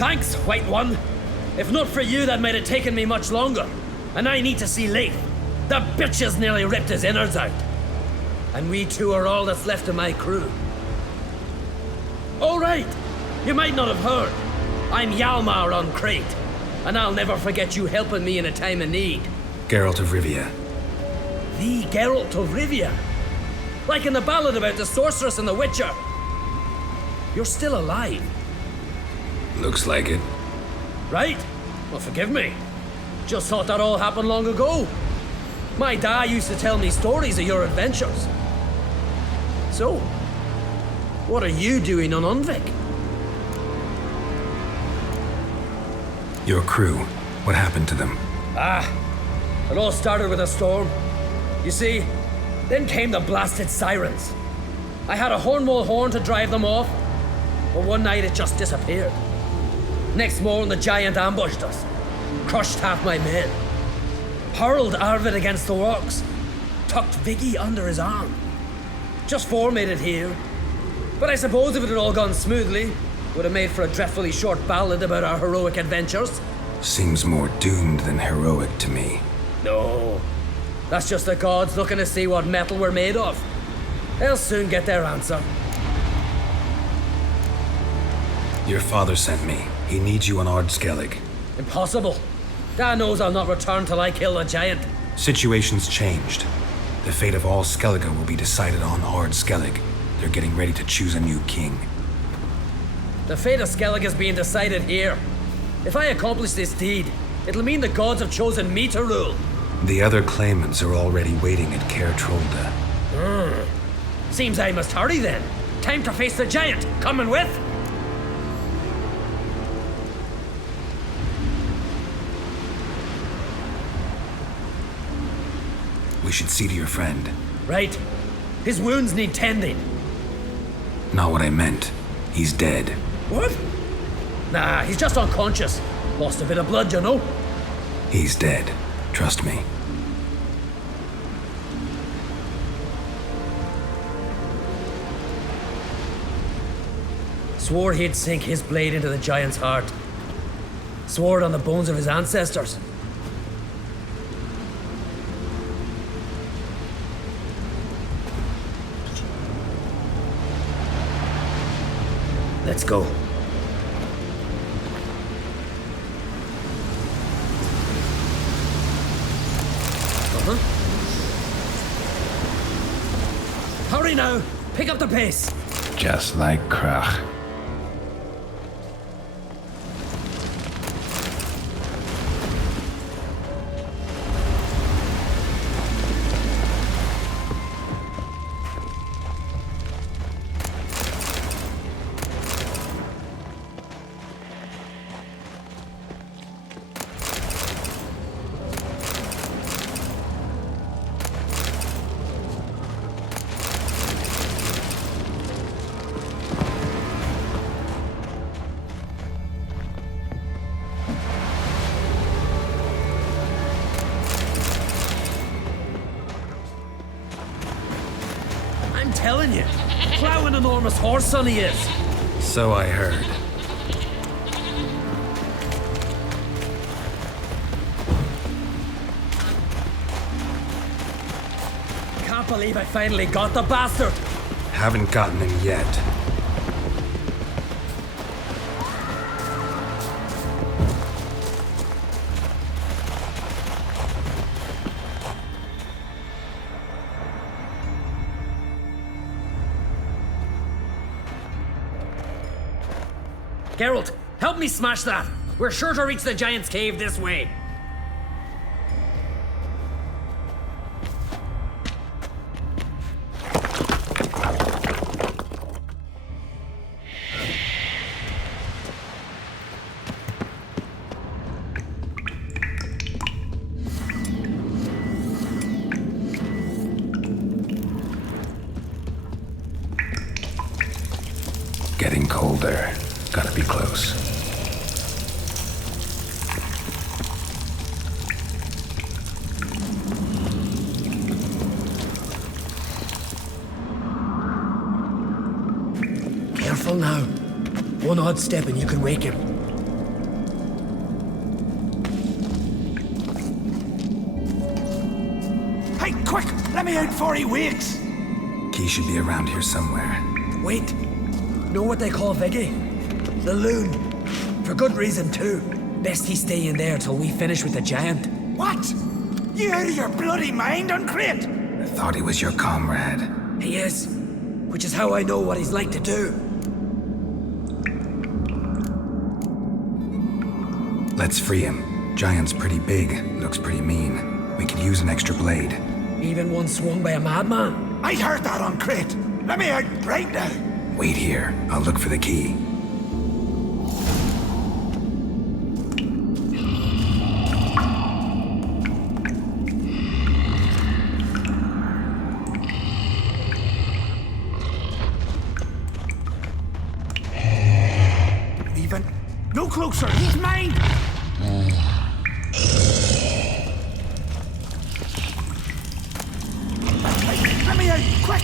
Thanks, White One. If not for you, that might have taken me much longer. And I need to see Leif. The bitch has nearly ripped his innards out. And we two are all that's left of my crew. All right. You might not have heard. I'm Hjalmar on Crete. And I'll never forget you helping me in a time of need. Geralt of Rivia. The Geralt of Rivia? Like in the ballad about the sorceress and the witcher. You're still alive. Looks like it. Right? Well, forgive me. Just thought that all happened long ago. My dad used to tell me stories of your adventures. So, what are you doing on Unvik? Your crew. What happened to them? It all started with a storm. You see, then came the blasted sirens. I had a Hornwall horn to drive them off, but one night it just disappeared. Next morning the giant ambushed us, crushed half my men, hurled Arvid against the rocks, tucked Viggy under his arm. Just four made it here. But I suppose if it had all gone smoothly, would have made for a dreadfully short ballad about our heroic adventures. Seems more doomed than heroic to me. No, that's just the gods looking to see what metal we're made of. They'll soon get their answer. Your father sent me. He needs you on Ardskellig. Impossible. Dad knows I'll not return till I kill the giant. Situation's changed. The fate of all Skellige will be decided on Ardskellig. They're getting ready to choose a new king. The fate of Skellig is being decided here. If I accomplish this deed, it'll mean the gods have chosen me to rule. The other claimants are already waiting at Caer Trolda. Seems I must hurry then. Time to face the giant. Coming with? We should see to your friend. Right. His wounds need tending. Not what I meant. He's dead. What? Nah, he's just unconscious. Lost a bit of blood, you know. He's dead. Trust me. Swore he'd sink his blade into the giant's heart. Swore it on the bones of his ancestors. Let's go. Hurry now! Pick up the pace! Just like Krach. I'm telling you, plow an enormous horse son he is. So I heard. Can't believe I finally got the bastard. Haven't gotten him yet. Geralt, help me smash that. We're sure to reach the giant's cave this way. Getting colder. Gotta be close. Careful now. One odd step and you can wake him. me out before he wakes! Key should be around here somewhere. Wait. Know what they call Viggy? The loon. For good reason, too. Best he stay in there till we finish with the giant. What? You out of your bloody mind, Uncrate? I thought he was your comrade. He is. Which is how I know what he's like to do. Let's free him. Giant's pretty big, looks pretty mean. We could use an extra blade. Even one swung by a madman. I heard that, Uncrate. Let me out right now. Wait here. I'll look for the key. Even no closer. He's mine. Let me out, quick!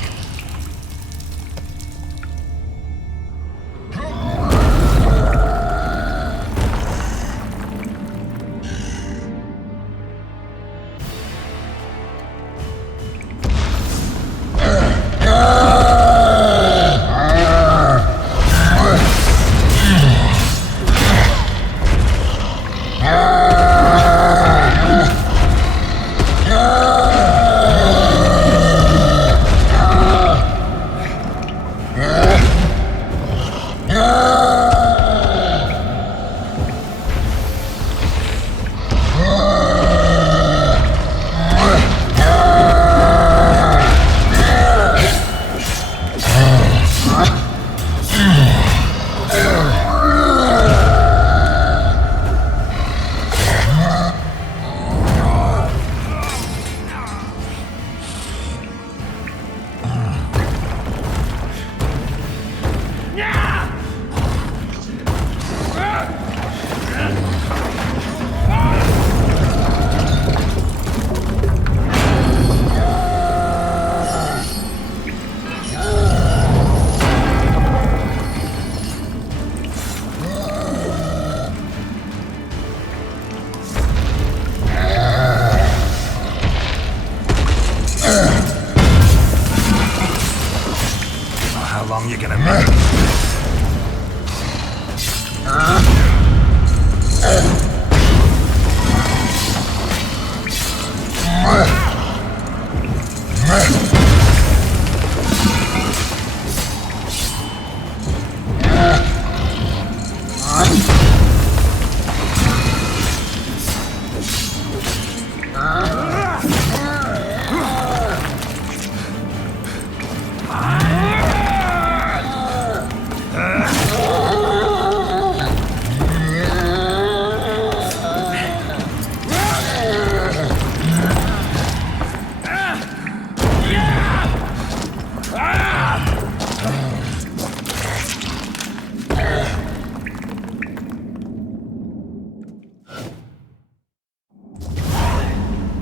You're gonna make.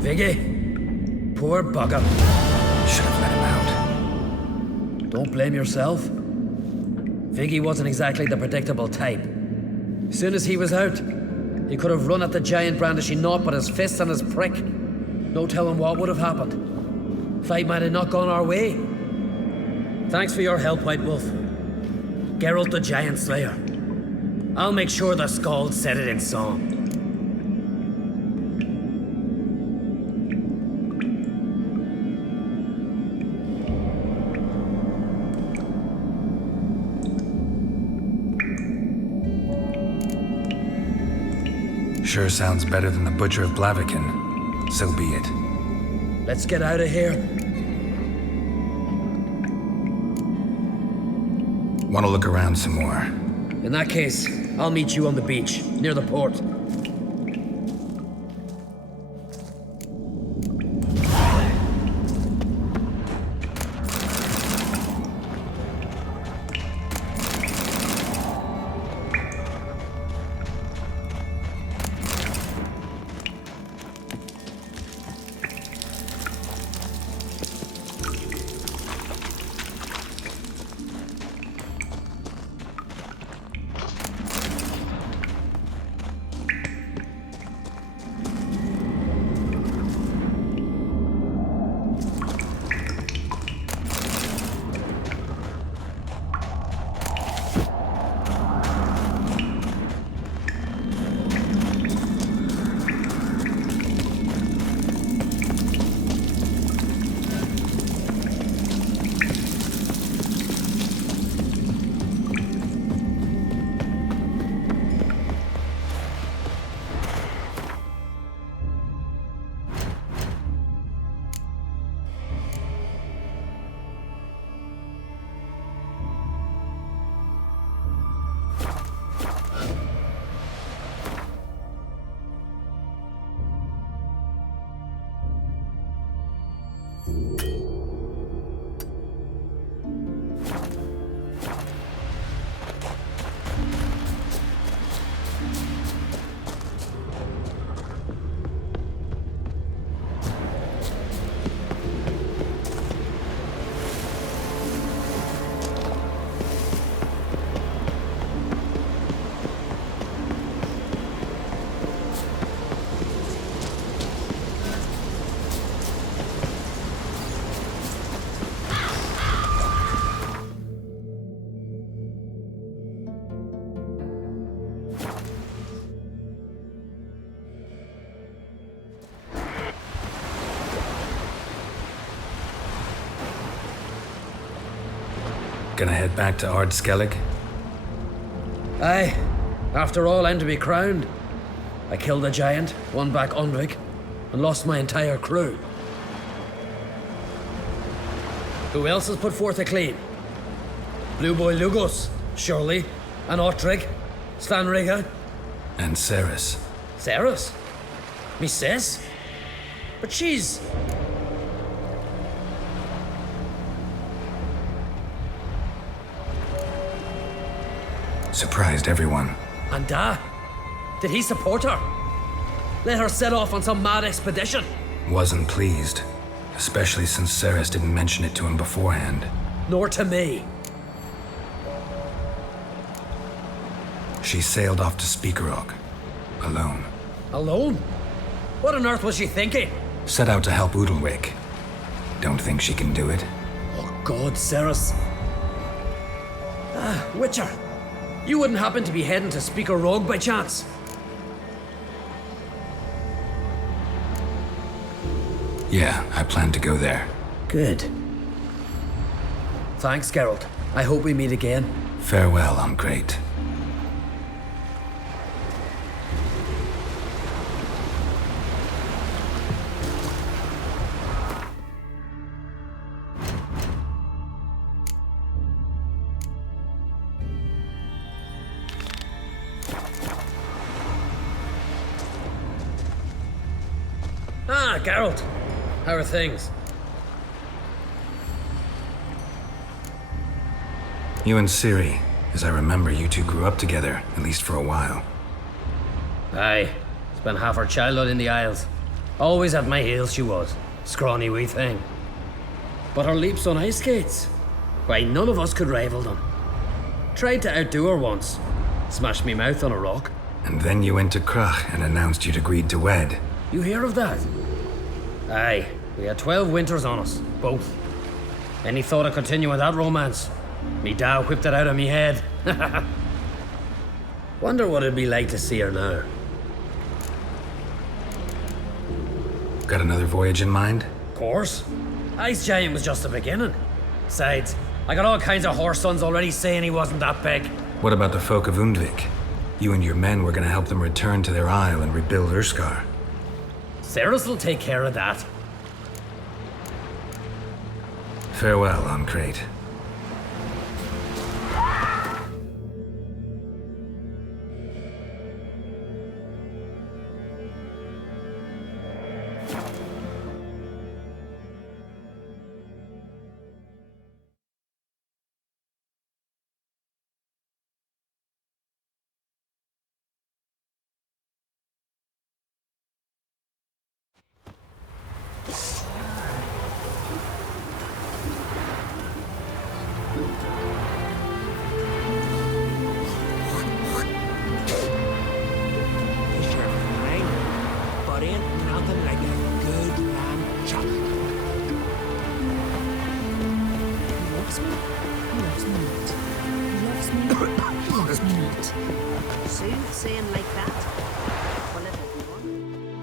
Viggy, poor bugger. Should have let him out. Don't blame yourself. Viggy wasn't exactly the predictable type. As soon as he was out, he could have run at the giant brandishing naught but his fist and his prick. No telling what would have happened. Fight might have not gone our way. Thanks for your help, White Wolf. Geralt the Giant Slayer. I'll make sure the Skald said it in song. Sure sounds better than the Butcher of Blaviken. So be it. Let's get out of here. Want to look around some more? In that case, I'll meet you on the beach, near the port. Gonna head back to Ard Skellig? Aye. After all, I'm to be crowned. I killed a giant, won back Undvik, and lost my entire crew. Who else has put forth a claim? Blue Boy Lugos, surely, and Ottrig, Svanriga. And Ceres. Ceres? Me sis? But she's... Surprised everyone. And did he support her? Let her set off on some mad expedition? Wasn't pleased. Especially since Ceres didn't mention it to him beforehand. Nor to me. She sailed off to Speakerog. Alone. Alone? What on earth was she thinking? Set out to help Udalwick. Don't think she can do it. Oh God, Ceres. Witcher. You wouldn't happen to be heading to Speaker Rogue by chance? Yeah, I plan to go there. Good. Thanks, Geralt. I hope we meet again. Farewell, I'm great. Ah, Geralt. How are things? You and Ciri, as I remember, you two grew up together, at least for a while. Aye. Spent half her childhood in the Isles. Always at my heels she was. Scrawny wee thing. But her leaps on ice skates? Why, none of us could rival them. Tried to outdo her once. Smashed me mouth on a rock. And then you went to Krach and announced you'd agreed to wed. You hear of that? Aye. We had 12 winters on us, both. Any thought of continuing that romance? Me Dow whipped it out of me head. Wonder what it'd be like to see her now. Got another voyage in mind? Course. Ice Giant was just the beginning. Besides, I got all kinds of horse sons already saying he wasn't that big. What about the folk of Undvik? You and your men were gonna help them return to their isle and rebuild Urskar. Ceres will take care of that. Farewell, Ancrate.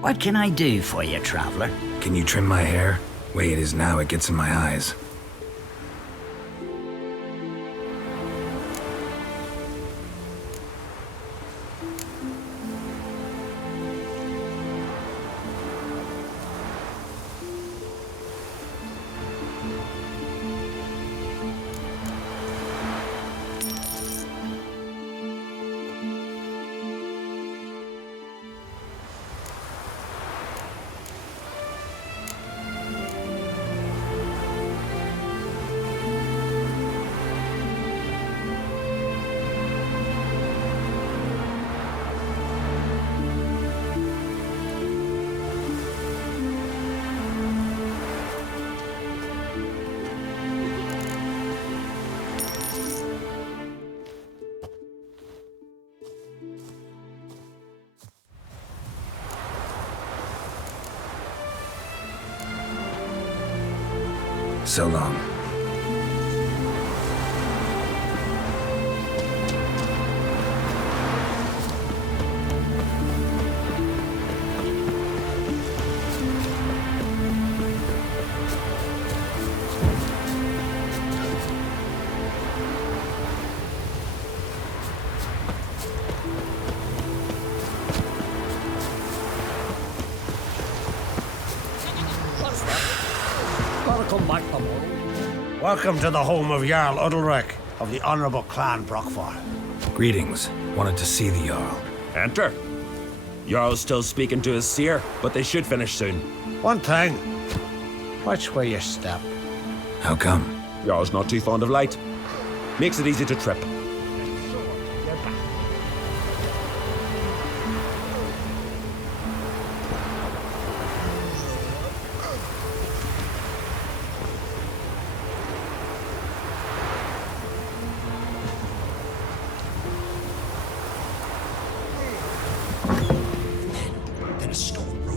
What can I do for you, traveler? Can you trim my hair? Way it is now, it gets in my eyes. So long. Welcome to the home of Jarl Udalric of the Honourable Clan Brockford. Greetings. Wanted to see the Jarl. Enter. Jarl's still speaking to his seer, but they should finish soon. One thing. Which way you step? How come? Jarl's not too fond of light. Makes it easy to trip.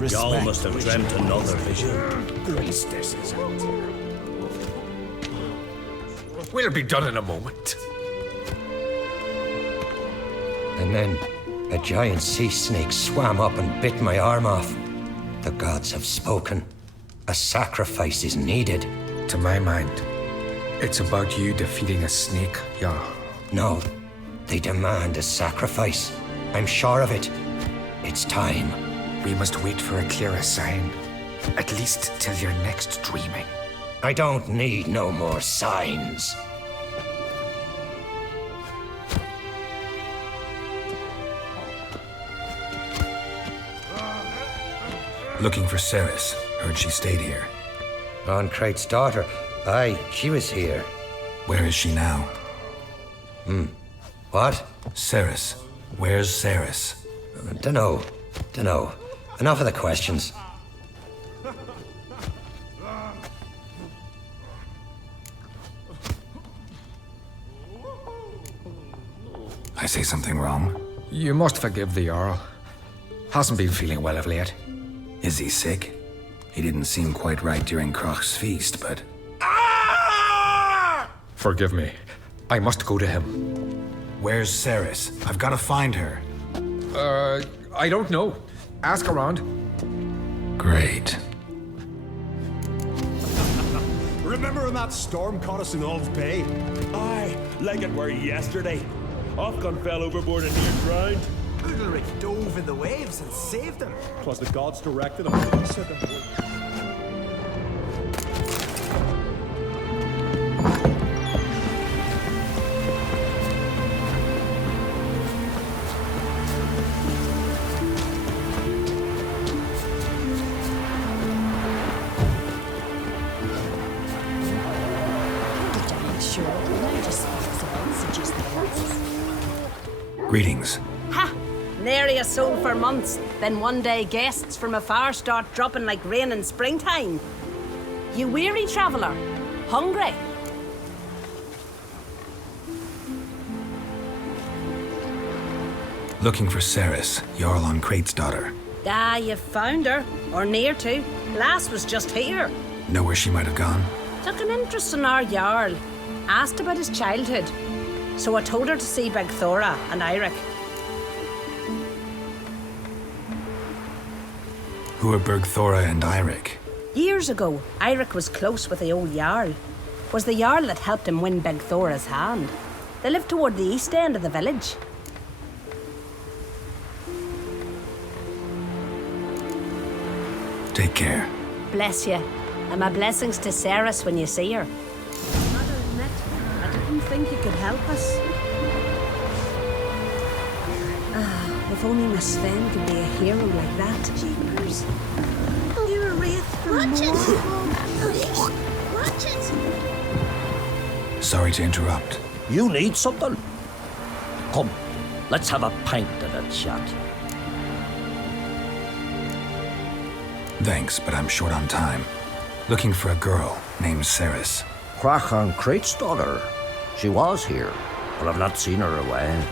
Jarl must have dreamt another vision. We'll be done in a moment. And then a giant sea snake swam up and bit my arm off. The gods have spoken. A sacrifice is needed. To my mind, it's about you defeating a snake, Jarl. No, they demand a sacrifice. I'm sure of it. It's time. We must wait for a clearer sign. At least till your next dreaming. I don't need no more signs. Looking for Ceres. Heard she stayed here. Ron Crate's daughter. Aye, she was here. Where is she now? What? Ceres. Where's Ceres? Dunno. Enough of the questions. I say something wrong? You must forgive the Jarl. Hasn't been feeling well of late. Is he sick? He didn't seem quite right during Crach's feast, but... Forgive me. I must go to him. Where's Ceres? I've got to find her. I don't know. Ask around. Great. Remember when that storm caught us in Ald's Bay? Aye, like it were yesterday. Ofcon fell overboard and near drowned. Udalric dove in the waves and saved him. 'Twas the gods directed him. He said them. Greetings. Ha! Nary a soul for months. Then one day guests from afar start dropping like rain in springtime. You weary traveller? Hungry? Looking for Ceres, Jarl on Crate's daughter. Ah, you found her. Or near to. Lass was just here. Know where she might have gone? Took an interest in our Jarl. Asked about his childhood. So I told her to see Beg Thora and Eirik. Who are Bergthora and Eirik? Years ago, Eirik was close with the old Jarl. Was the Jarl that helped him win Beg Thora's hand. They lived toward the east end of the village. Take care. Bless you. And my blessings to Ceres when you see her. Mother admit, I didn't think you could help us. If only my Sven could be a hero like that. Jeepers. You're a wraith from Watch it! Sorry to interrupt. You need something? Come, let's have a pint and a chat. Thanks, but I'm short on time. Looking for a girl named Ceres. Crach and Crate's daughter. She was here, but I've not seen her a while.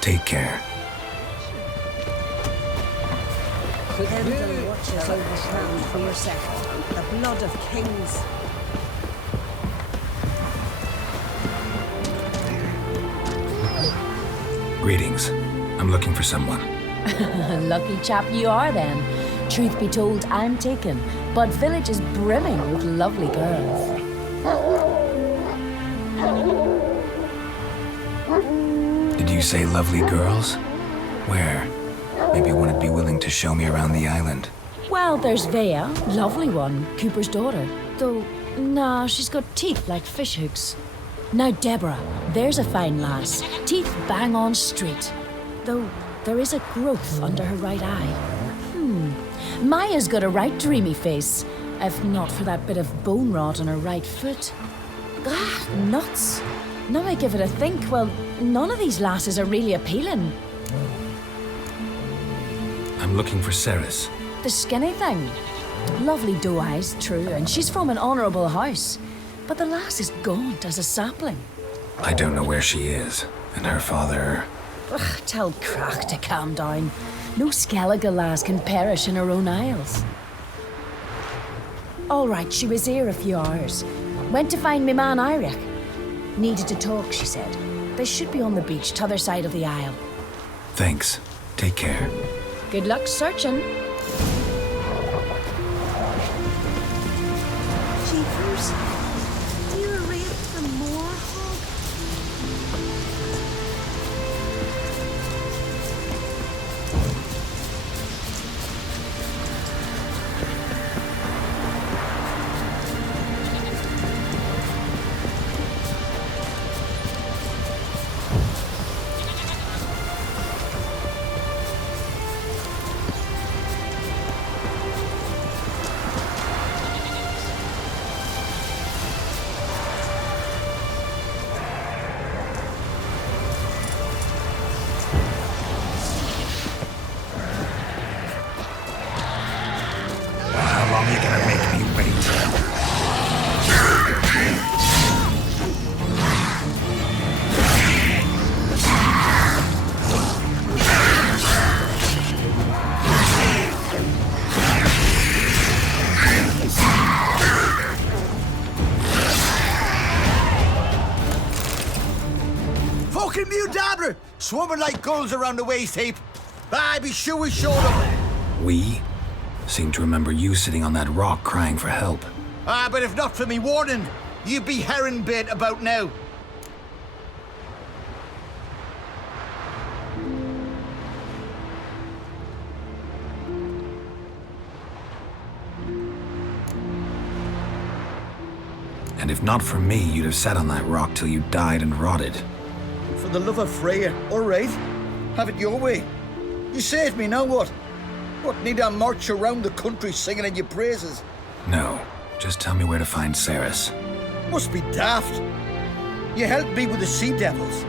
Take care. Heaven watches over town for yourself. The blood of kings. Greetings. I'm looking for someone. Lucky chap you are then. Truth be told, I'm taken, but village is brimming with lovely girls. Did you say lovely girls? Where? Maybe one would be willing to show me around the island. Well, there's Vea, lovely one, Cooper's daughter. Though, nah, she's got teeth like fish hooks. Now Deborah, there's a fine lass. Teeth bang on straight. Though there is a growth under her right eye. Maya's got a right dreamy face, if not for that bit of bone rot on her right foot. Ah, nuts. Now I give it a think, well, none of these lasses are really appealing. I'm looking for Ceres. The skinny thing. Lovely doe eyes, true, and she's from an honourable house. But the lass is gaunt as a sapling. I don't know where she is, and her father... Ugh, tell Crach to calm down. No Skellige lass can perish in her own isles. All right, she was here a few hours. Went to find me man Eirik. Needed to talk, she said. They should be on the beach, t'other side of the isle. Thanks. Take care. Good luck searching. Jeepers, do you rate the moorhog? Fucking mute dabber! Swarming like gulls around the waist heap. I be sure we showed them. We? Seem to remember you sitting on that rock crying for help. But if not for me warning, you'd be herring bait about now. And if not for me, you'd have sat on that rock till you died and rotted. For the love of Freya, all right. Have it your way. You saved me, now what? What, need I march around the country singing in your praises? No, just tell me where to find Ceres. Must be daft. You helped me with the sea devils,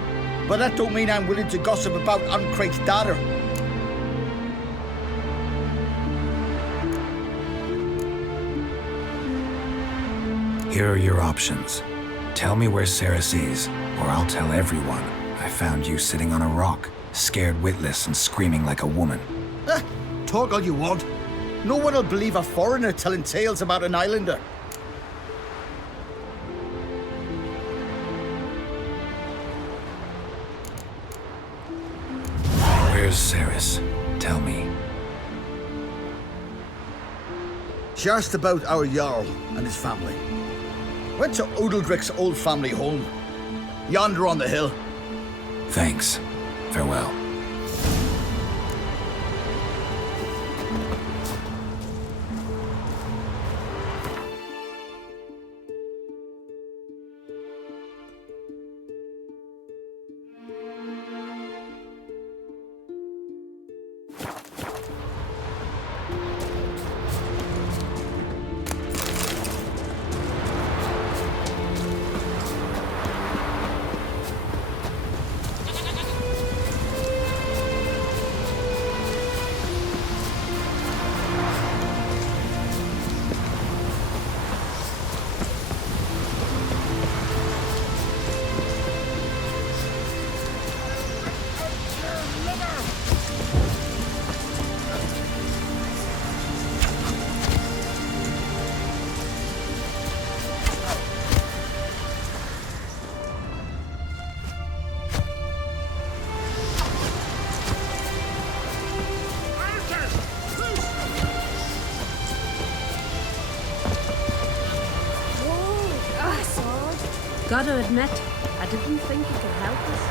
but that don't mean I'm willing to gossip about Uncrate's daughter. Here are your options. Tell me where Ceres is, or I'll tell everyone I found you sitting on a rock, scared witless and screaming like a woman. Talk all you want. No one will believe a foreigner telling tales about an islander. Where's Ceres? Tell me. She asked about our Jarl and his family. Went to Odeldrick's old family home. Yonder on the hill. Thanks. Farewell. Gotta admit, I didn't think you could help us.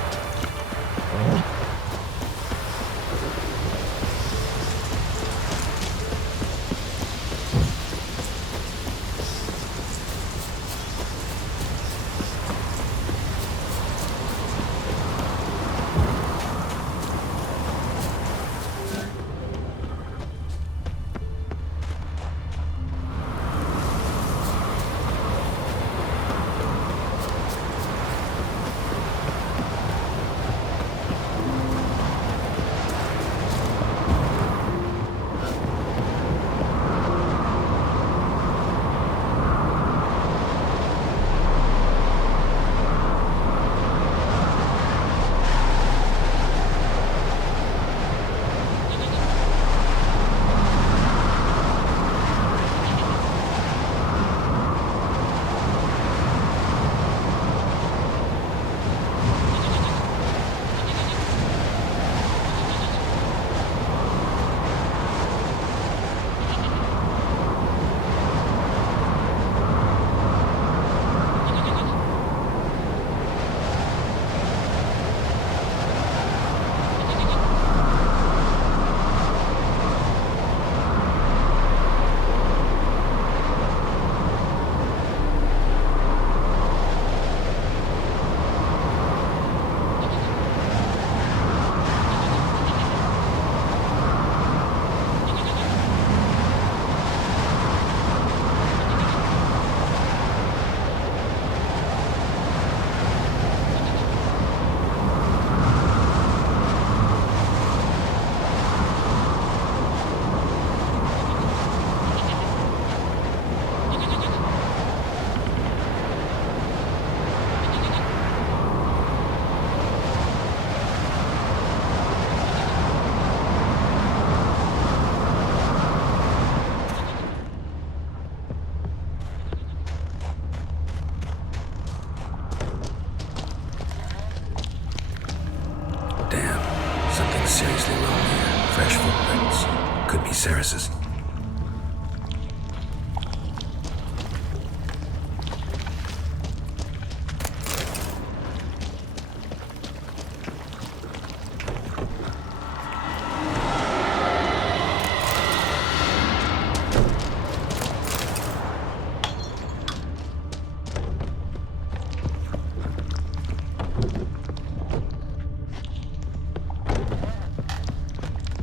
seriously wrong here. Fresh footprints. Could be Ceres's.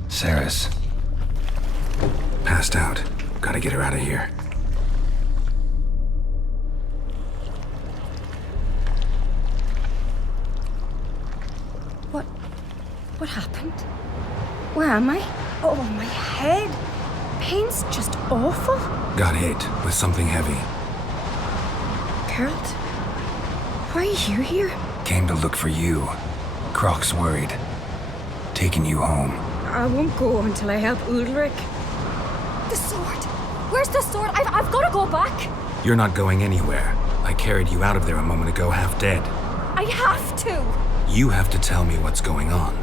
Ceres. Passed out. Gotta get her out of here. What happened? Where am I? Oh, my head. Pain's just awful. Got hit with something heavy. Geralt, why are you here? Came to look for you. Croc's worried. Taking you home. I won't go until I help Ulrich. The sword! Where's the sword? I've got to go back! You're not going anywhere. I carried you out of there a moment ago half dead. I have to! You have to tell me what's going on.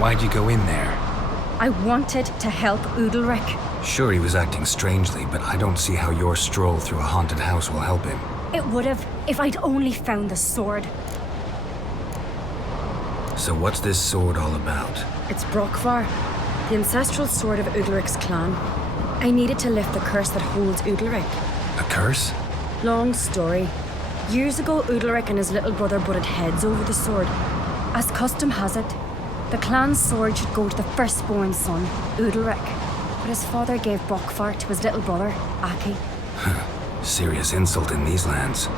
Why'd you go in there? I wanted to help Ulrich. Sure, he was acting strangely, but I don't see how your stroll through a haunted house will help him. It would have if I'd only found the sword. So what's this sword all about? It's Brokvar, the ancestral sword of Ulrich's clan. I needed to lift the curse that holds Ulrich. A curse? Long story. Years ago, Ulrich and his little brother butted heads over the sword. As custom has it, the clan's sword should go to the firstborn son, Ulrich. But his father gave Brokvar to his little brother, Aki. Serious insult in these lands.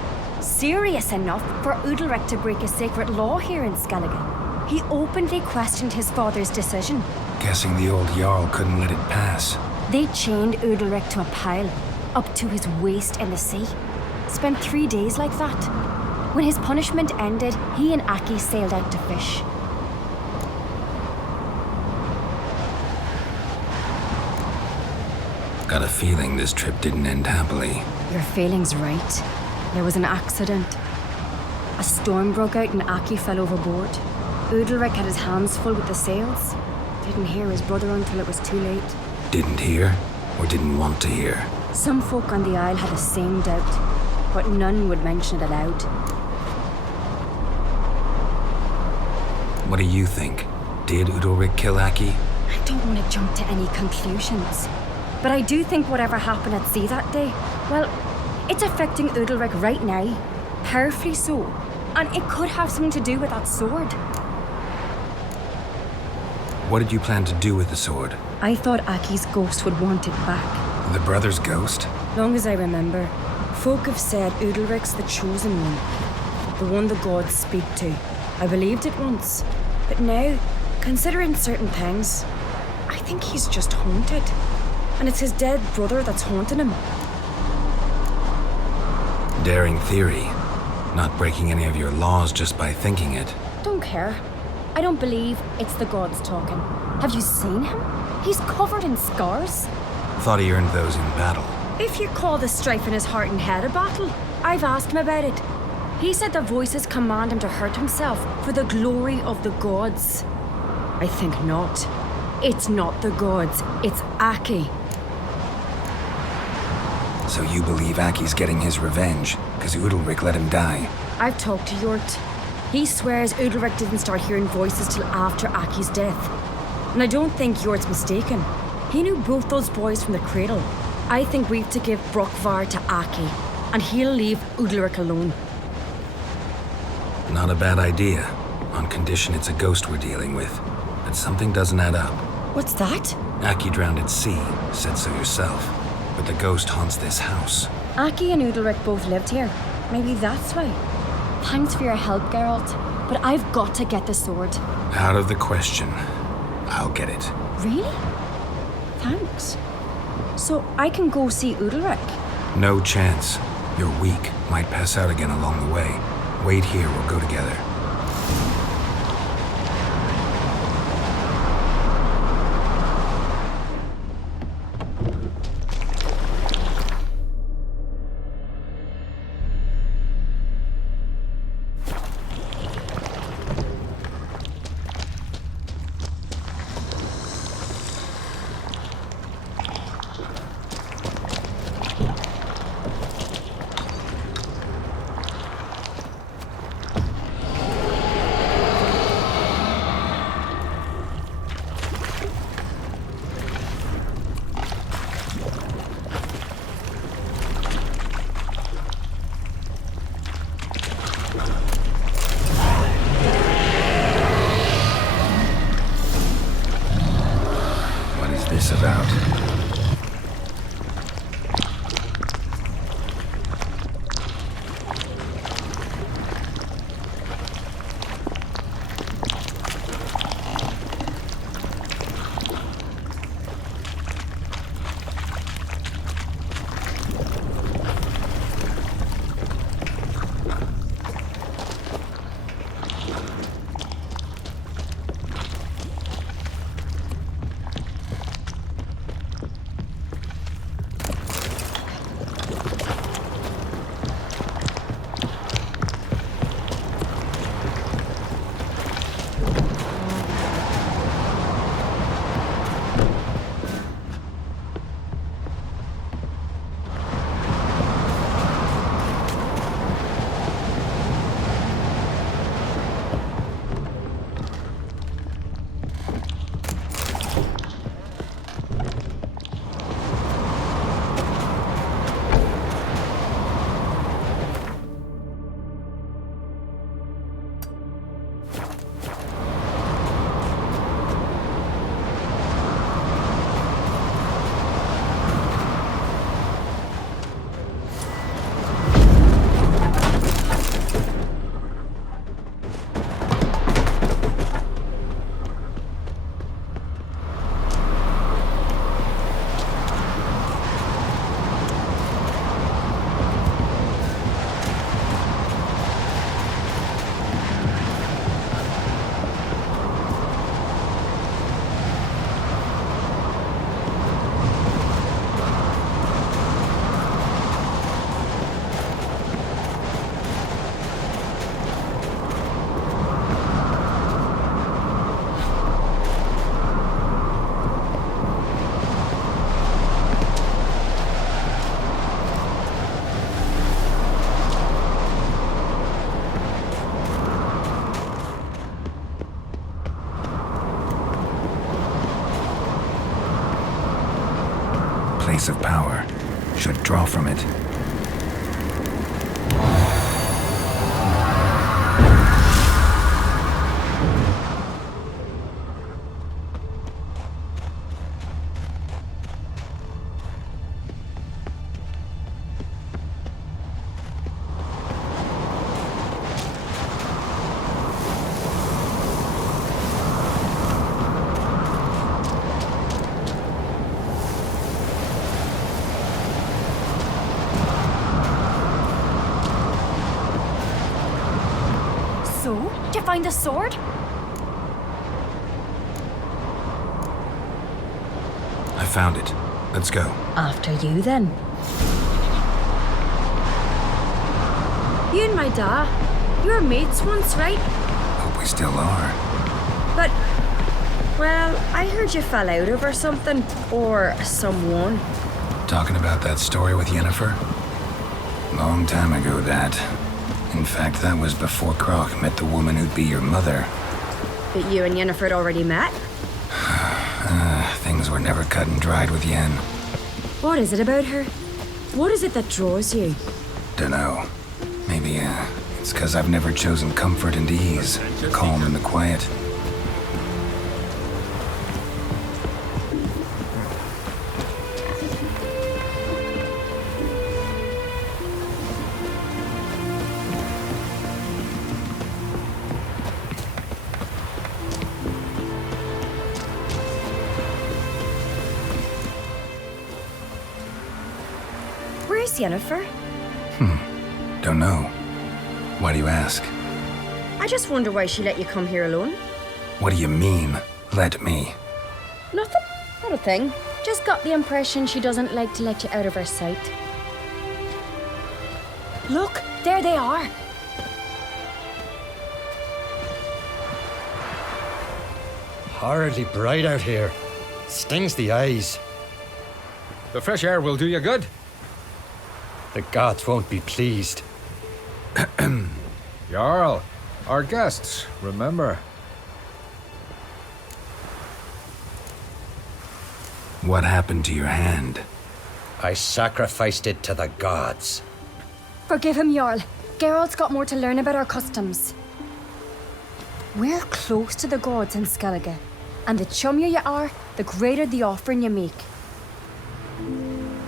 Serious enough for Ulrich to break a sacred law here in Skellige. He openly questioned his father's decision. Guessing the old Jarl couldn't let it pass. They chained Ulrich to a pile, up to his waist in the sea. Spent 3 days like that. When his punishment ended, he and Aki sailed out to fish. Got a feeling this trip didn't end happily. Your feeling's right. There was an accident. A storm broke out and Aki fell overboard. Ulrich had his hands full with the sails. Didn't hear his brother until it was too late. Didn't hear, or didn't want to hear? Some folk on the Isle had the same doubt, but none would mention it aloud. What do you think? Did Ulrich kill Aki? I don't want to jump to any conclusions. But I do think whatever happened at sea that day, well, it's affecting Ulrich right now. Powerfully so. And it could have something to do with that sword. What did you plan to do with the sword? I thought Aki's ghost would want it back. The brother's ghost? Long as I remember, folk have said Ulrich's the chosen one. The one the gods speak to. I believed it once. But now, considering certain things, I think he's just haunted. And it's his dead brother that's haunting him. Daring theory. Not breaking any of your laws just by thinking it. Don't care. I don't believe it's the gods talking. Have you seen him? He's covered in scars. Thought he earned those in battle. If you call the strife in his heart and head a battle, I've asked him about it. He said the voices command him to hurt himself for the glory of the gods. I think not. It's not the gods, it's Aki. So you believe Aki's getting his revenge, because Ulrich let him die? I've talked to Jort. He swears Ulrich didn't start hearing voices till after Aki's death. And I don't think Jort's mistaken. He knew both those boys from the cradle. I think we've to give Brokvar to Aki, and he'll leave Ulrich alone. Not a bad idea, on condition it's a ghost we're dealing with. But something doesn't add up. What's that? Aki drowned at sea, said so yourself. But the ghost haunts this house. Aki and Ulrich both lived here. Maybe that's why. Thanks for your help, Geralt. But I've got to get the sword. Out of the question. I'll get it. Really? Thanks. So I can go see Ulrich? No chance. You're weak. Might pass out again along the way. Wait here, we'll go together. place of power. Should draw from it. Did you find the sword? I found it. Let's go. After you, then. You and my da, you were mates once, right? Hope we still are. But, well, I heard you fell out over something, or someone. Talking about that story with Yennefer? Long time ago, that. In fact, that was before Croc met the woman who'd be your mother. But you and Yennefer had already met? Things were never cut and dried with Yen. What is it about her? What is it that draws you? Dunno. Maybe, it's 'cause I've never chosen comfort and ease, the calm and the quiet. Where's Yennefer? Don't know. Why do you ask? I just wonder why she let you come here alone. What do you mean, let me? Nothing. Not a thing. Just got the impression she doesn't like to let you out of her sight. Look, there they are. Horridly bright out here. Stings the eyes. The fresh air will do you good. The gods won't be pleased. Jarl, our guests, remember. What happened to your hand? I sacrificed it to the gods. Forgive him, Jarl. Geralt's got more to learn about our customs. We're close to the gods in Skellige, and the chummier you are, the greater the offering you make.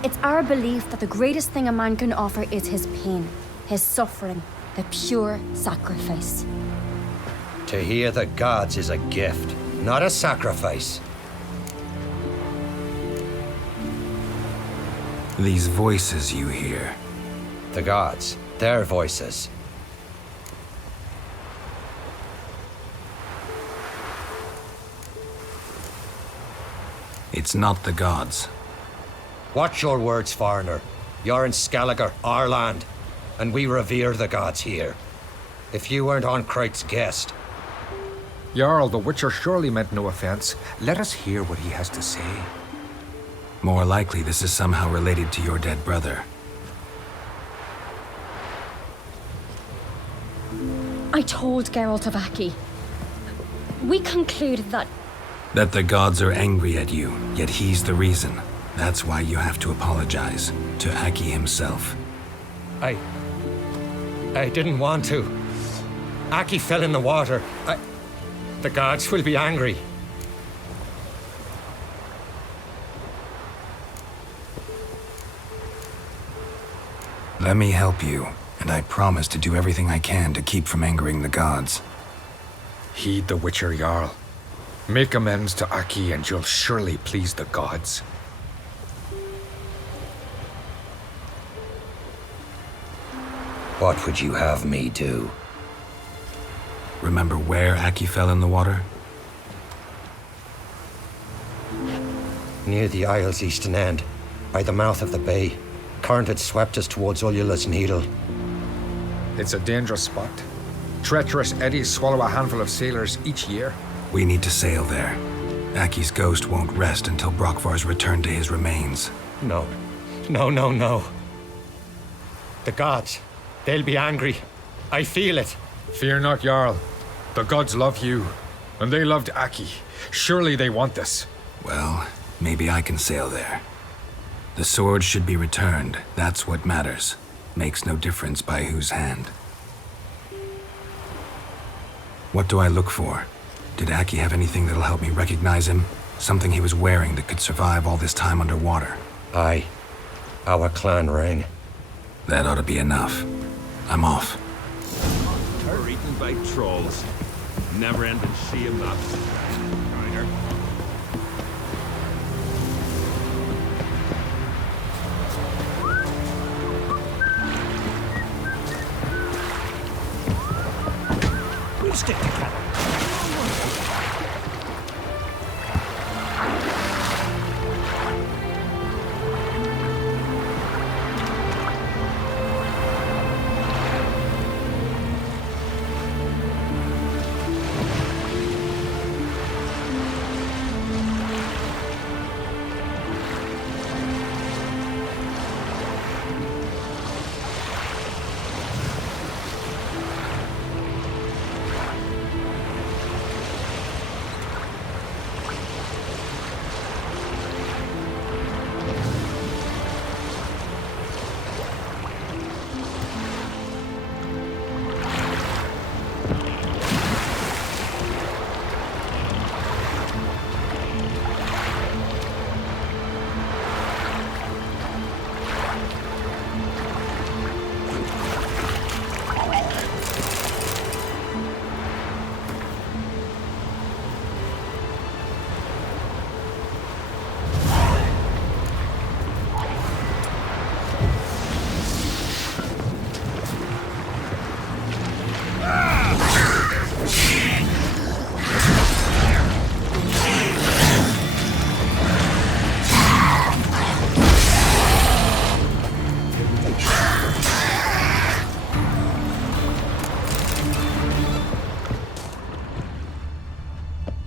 It's our belief that the greatest thing a man can offer is his pain, his suffering, the pure sacrifice. To hear the gods is a gift, not a sacrifice. These voices you hear. The gods, their voices. It's not the gods. Watch your words, foreigner. You're in Skellige, our land, and we revere the gods here. If you weren't Onkreit's guest... Jarl, the Witcher surely meant no offense. Let us hear what he has to say. More likely this is somehow related to your dead brother. I told Geralt of Aki. We concluded that... That the gods are angry at you, yet he's the reason. That's why you have to apologize to Aki himself. I didn't want to. Aki fell in the water. The gods will be angry. Let me help you, and I promise to do everything I can to keep from angering the gods. Heed the Witcher, Jarl. Make amends to Aki and you'll surely please the gods. What would you have me do? Remember where Aki fell in the water? Near the Isle's eastern end, by the mouth of the bay. Current had swept us towards Ullula's Needle. It's a dangerous spot. Treacherous eddies swallow a handful of sailors each year. We need to sail there. Aki's ghost won't rest until Brokvar's returned to his remains. No. No. The gods, they'll be angry. I feel it. Fear not, Jarl. The gods love you, and they loved Aki. Surely they want this. Well, maybe I can sail there. The sword should be returned. That's what matters. Makes no difference by whose hand. What do I look for? Did Aki have anything that'll help me recognize him? Something he was wearing that could survive all this time underwater? Aye. Our clan ring. That ought to be enough. I'm off. We're eaten by trolls. Never ending shame, that. We'll stick together.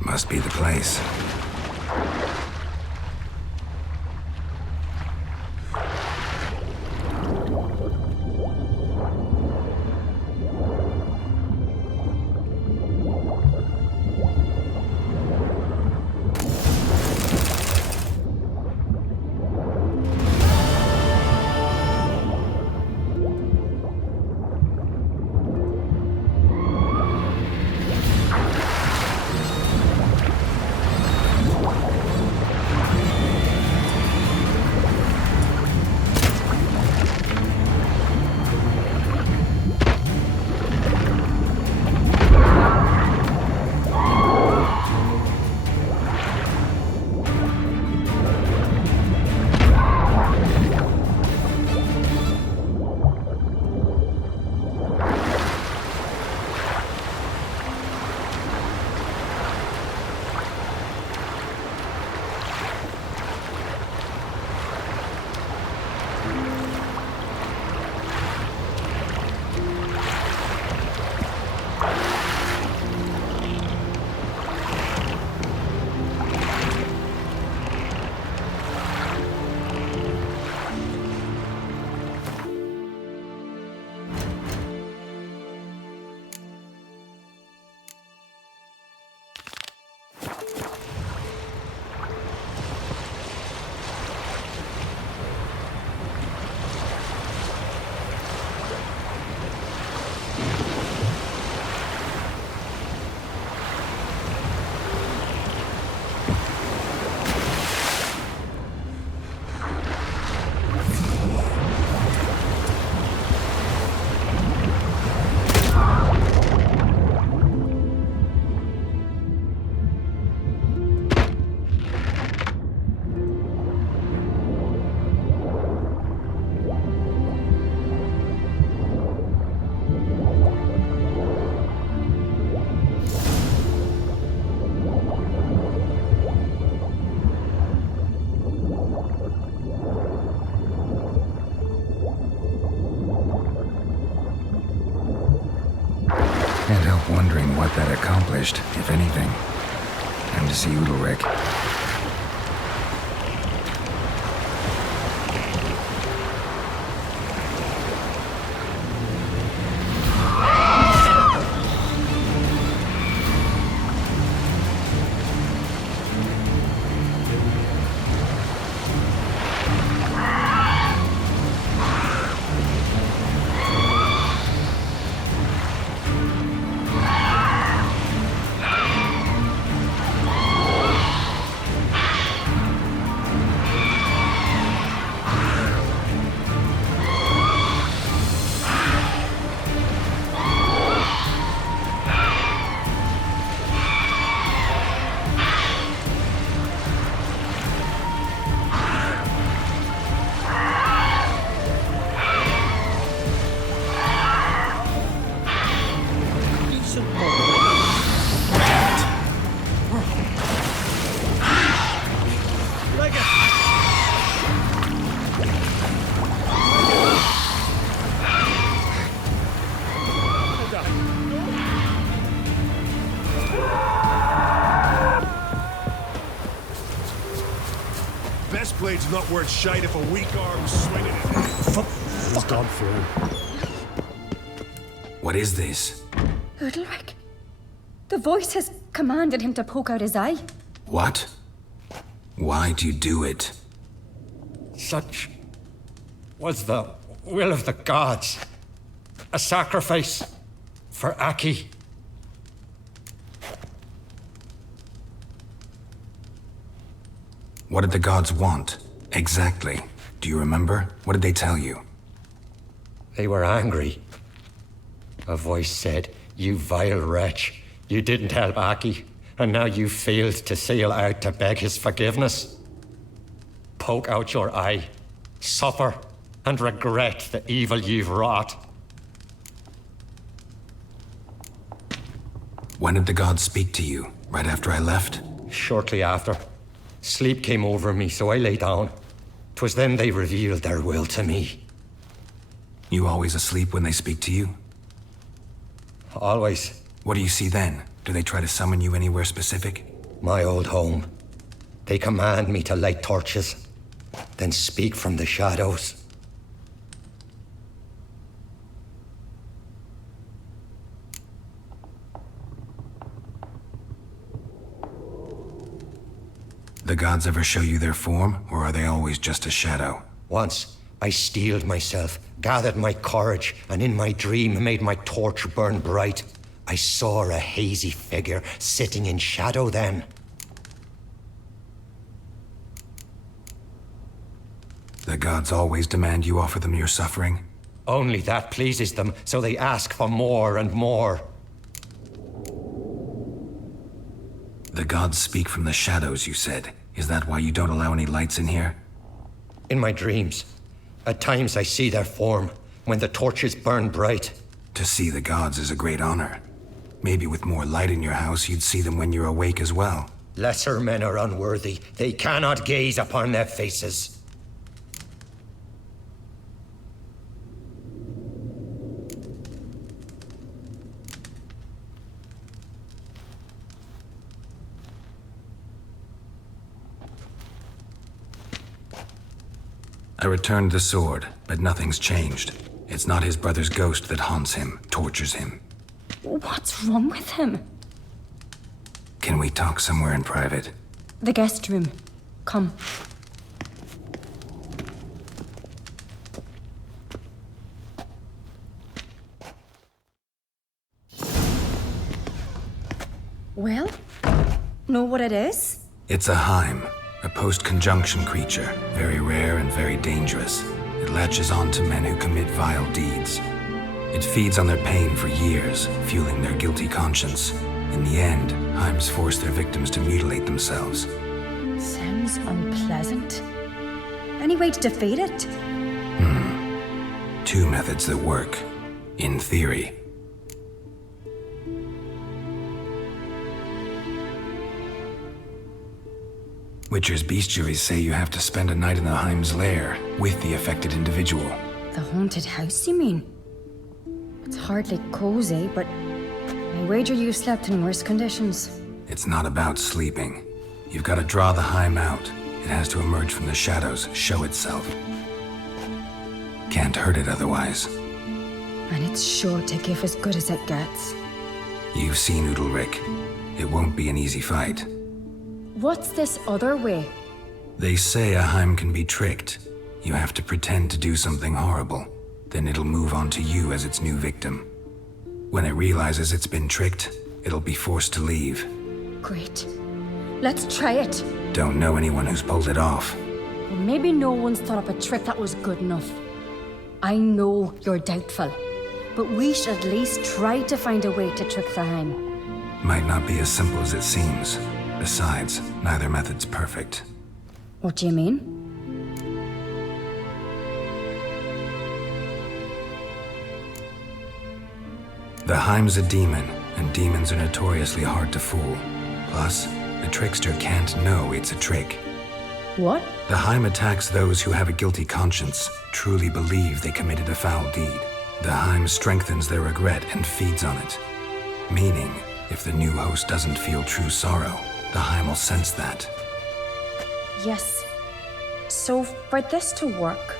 Must be the place. Can't help wondering what that accomplished, if anything. Time to see Udalric. It's not worth shite if a weak arm swinging it. He's God fearing. What is this? Udalric. The voice has commanded him to poke out his eye. What? Why do you do it? Such was the will of the gods. A sacrifice for Aki. What did the gods want? Exactly. Do you remember? What did they tell you? They were angry. A voice said, "You vile wretch. You didn't help Aki, and now you failed to sail out to beg his forgiveness. Poke out your eye, suffer, and regret the evil you've wrought." When did the gods speak to you? Right after I left? Shortly after. Sleep came over me, so I lay down. 'Twas then they revealed their will to me. You always asleep when they speak to you? Always. What do you see then? Do they try to summon you anywhere specific? My old home. They command me to light torches, then speak from the shadows. The gods ever show you their form, or are they always just a shadow? Once, I steeled myself, gathered my courage, and in my dream made my torch burn bright. I saw a hazy figure sitting in shadow then. The gods always demand you offer them your suffering? Only that pleases them, so they ask for more and more. The gods speak from the shadows, you said. Is that why you don't allow any lights in here? In my dreams. At times I see their form, when the torches burn bright. To see the gods is a great honor. Maybe with more light in your house, you'd see them when you're awake as well. Lesser men are unworthy. They cannot gaze upon their faces. I returned the sword, but nothing's changed. It's not his brother's ghost that haunts him, tortures him. What's wrong with him? Can we talk somewhere in private? The guest room. Come. Well, know what it is? It's a Heim, a post-conjunction creature, very rare and very dangerous. It latches on to men who commit vile deeds. It feeds on their pain for years, fueling their guilty conscience. In the end, Heims force their victims to mutilate themselves. Sounds unpleasant. Any way to defeat it? Two methods that work. In theory. Witcher's bestiaries say you have to spend a night in the Heim's lair, with the affected individual. The haunted house, you mean? It's hardly cozy, but I wager you've slept in worse conditions. It's not about sleeping. You've got to draw the Heim out. It has to emerge from the shadows, show itself. Can't hurt it otherwise. And it's sure to give as good as it gets. You've seen Udalric. It won't be an easy fight. What's this other way? They say a Heim can be tricked. You have to pretend to do something horrible. Then it'll move on to you as its new victim. When it realizes it's been tricked, it'll be forced to leave. Great. Let's try it. Don't know anyone who's pulled it off. Well, maybe no one's thought up a trick that was good enough. I know you're doubtful, but we should at least try to find a way to trick the Heim. Might not be as simple as it seems. Besides, neither method's perfect. What do you mean? The Heim's a demon, and demons are notoriously hard to fool. Plus, the trickster can't know it's a trick. What? The Heim attacks those who have a guilty conscience, truly believe they committed a foul deed. The Heim strengthens their regret and feeds on it. Meaning, if the new host doesn't feel true sorrow, the Heim will sense that. Yes. So, for this to work,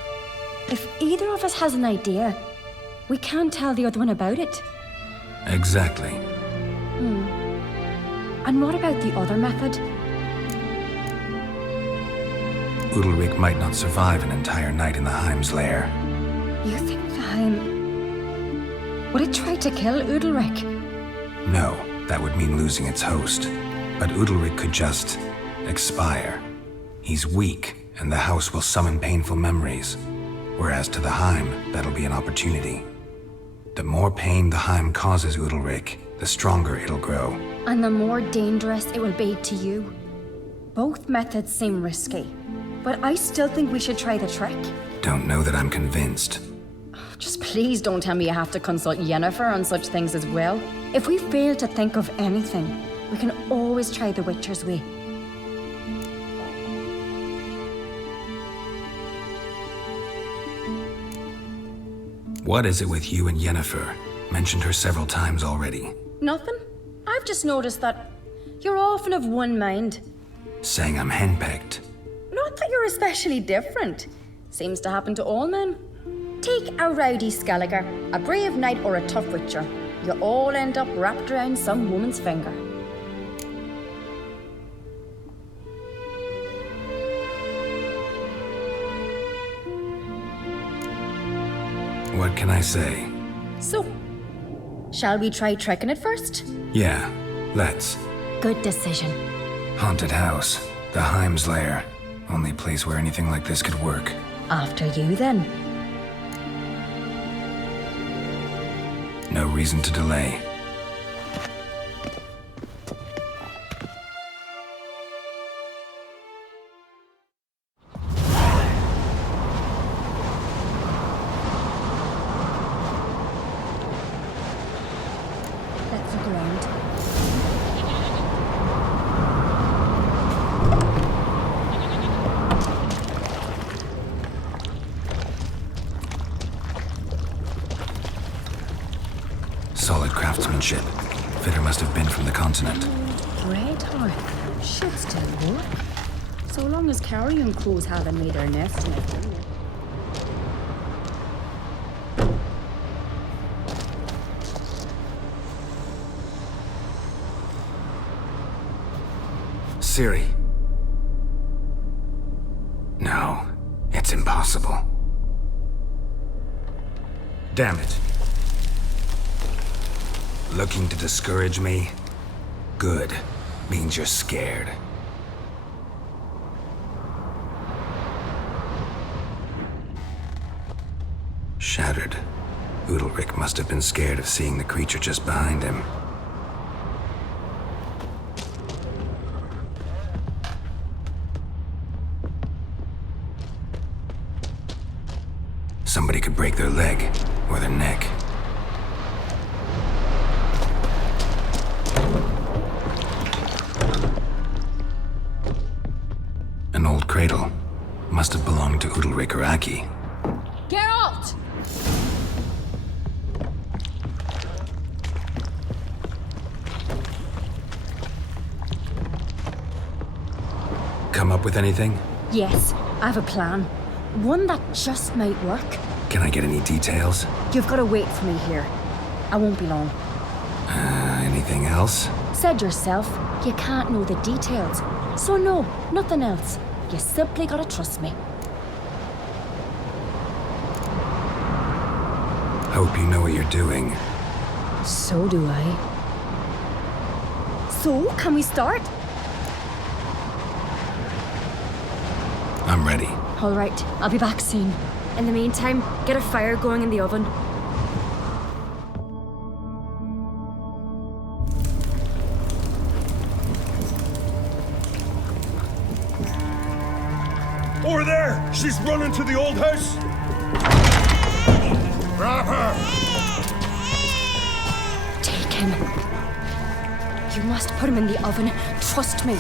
if either of us has an idea, we can't tell the other one about it. Exactly. And what about the other method? Udalric might not survive an entire night in the Heim's lair. You think the Heim... would it try to kill Udalric? No, that would mean losing its host. But Udalric could just expire. He's weak, and the house will summon painful memories. Whereas to the Heim, that'll be an opportunity. The more pain the Heim causes Udalric, the stronger it'll grow. And the more dangerous it will be to you. Both methods seem risky, but I still think we should try the trick. Don't know that I'm convinced. Just please don't tell me you have to consult Yennefer on such things as well. If we fail to think of anything, we can always try the Witcher's way. What is it with you and Yennefer? Mentioned her several times already. Nothing. I've just noticed that you're often of one mind. Saying I'm henpecked. Not that you're especially different. Seems to happen to all men. Take a rowdy Skelliger, a brave knight, or a tough witcher. You all end up wrapped around some woman's finger. What can I say? So, shall we try tricking it first? Yeah, let's. Good decision. Haunted house. The Heim's lair. Only place where anything like this could work. After you, then. No reason to delay. Let's look around. Solid craftsmanship. Fitter must have been from the continent. Red heart should still work. So long as carrion crows haven't made their nest in it. Ciri. No, it's impossible. Damn it. Looking to discourage me? Good. Means you're scared. Shattered. Udalric must have been scared of seeing the creature just behind him. Somebody could break their leg, or their neck. An old cradle. Must have belonged to Udalric or Aki. Geralt! Come up with anything? Yes, I have a plan. One that just might work. Can I get any details? You've got to wait for me here. I won't be long. Anything else? Said yourself, you can't know the details. So no, nothing else. You simply gotta trust me. Hope you know what you're doing. So do I. So, can we start? I'm ready. All right, I'll be back soon. In the meantime, get a fire going in the oven. Over there! She's running to the old house! Grab her! Take him. You must put him in the oven. Trust me.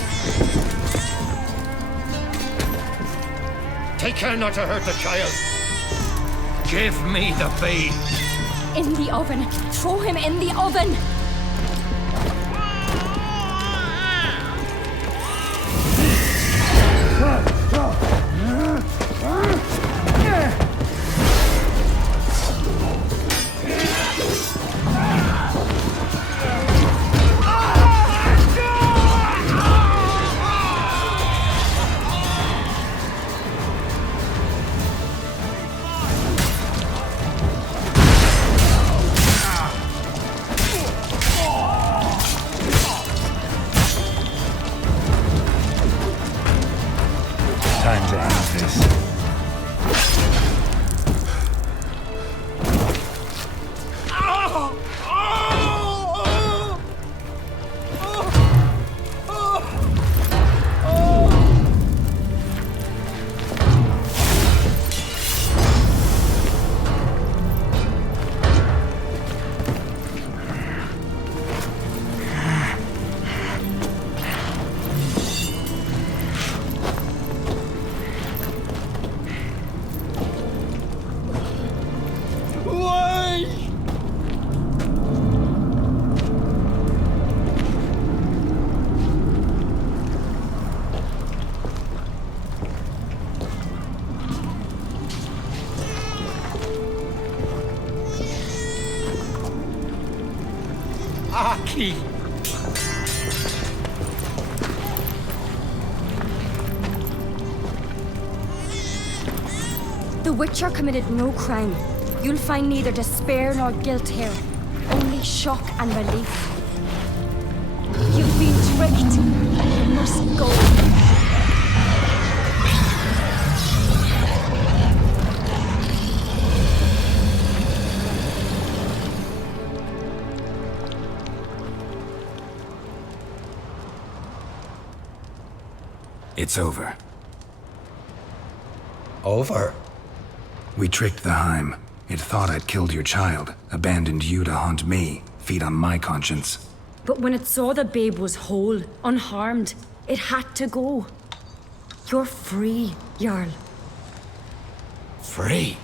Take care not to hurt the child. Give me the babe. In the oven. Throw him in the oven. Aki! The Witcher committed no crime. You'll find neither despair nor guilt here. Only shock and relief. You've been tricked. You must go. It's over. Over? We tricked the Heim. It thought I'd killed your child, abandoned you to haunt me, feed on my conscience. But when it saw the babe was whole, unharmed, it had to go. You're free, Jarl. Free?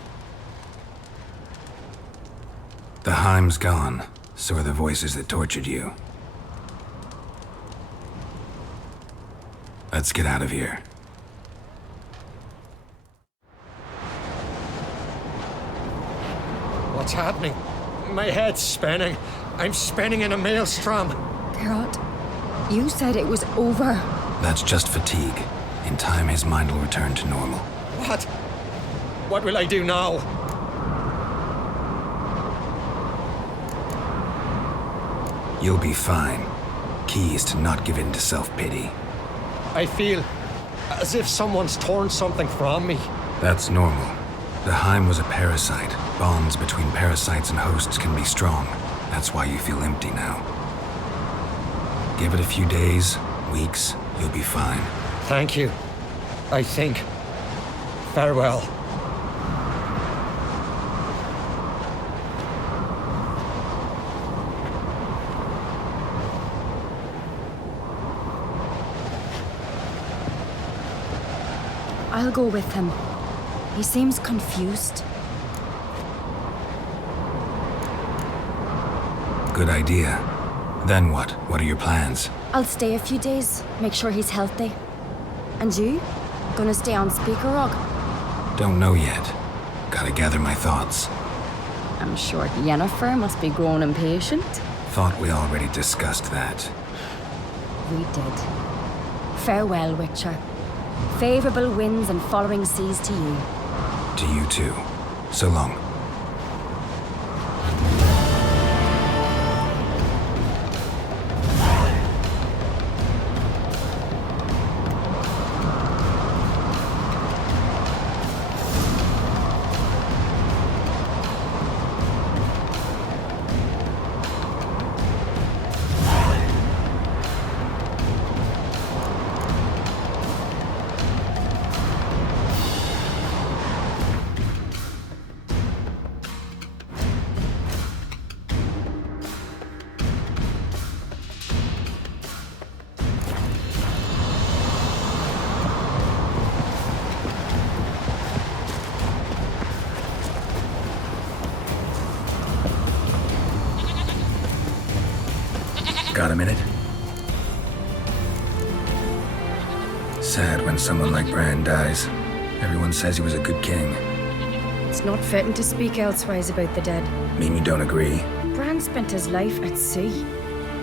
The Heim's gone, so are the voices that tortured you. Let's get out of here. What's happening? My head's spinning. I'm spinning in a maelstrom. Geralt, you said it was over. That's just fatigue. In time, his mind will return to normal. What? What will I do now? You'll be fine. Key is to not give in to self-pity. I feel as if someone's torn something from me. That's normal. The Heim was a parasite. Bonds between parasites and hosts can be strong. That's why you feel empty now. Give it a few days, weeks, you'll be fine. Thank you. I think. Farewell. I'll go with him. He seems confused. Good idea. Then what? What are your plans? I'll stay a few days, make sure he's healthy. And you? Gonna stay on Speaker Rock? Don't know yet. Gotta gather my thoughts. I'm sure Yennefer must be growing impatient. Thought we already discussed that. We did. Farewell, Witcher. Favorable winds and following seas to you. To you too. So long. Got a minute? Sad when someone like Bran dies. Everyone says he was a good king. It's not fitting to speak elsewise about the dead. Mean you don't agree? Bran spent his life at sea.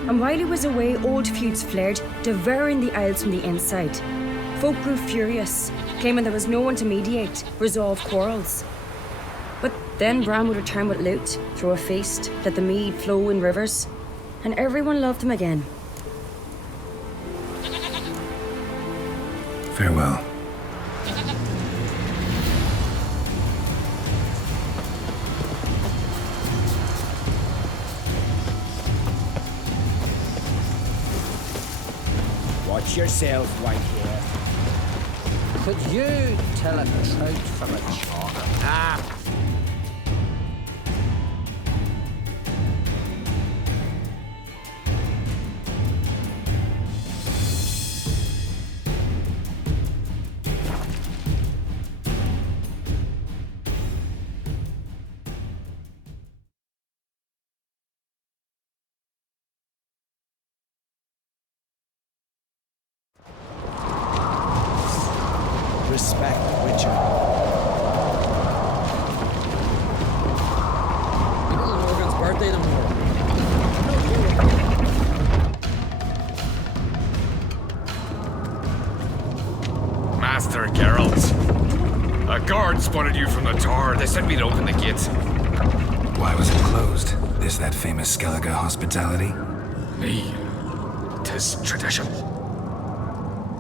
And while he was away, old feuds flared, devouring the Isles from the inside. Folk grew furious, claiming there was no one to mediate, resolve quarrels. But then Bran would return with loot, throw a feast, let the mead flow in rivers, and everyone loved him again. Farewell. Watch yourself, Whitehair. Could you tell a trout from a char? Ah! Respect, Witcher. spotted you from the tower. They said we'd open the gate. Why was it closed? Is that famous Skellige hospitality? Me. 'Tis tradition.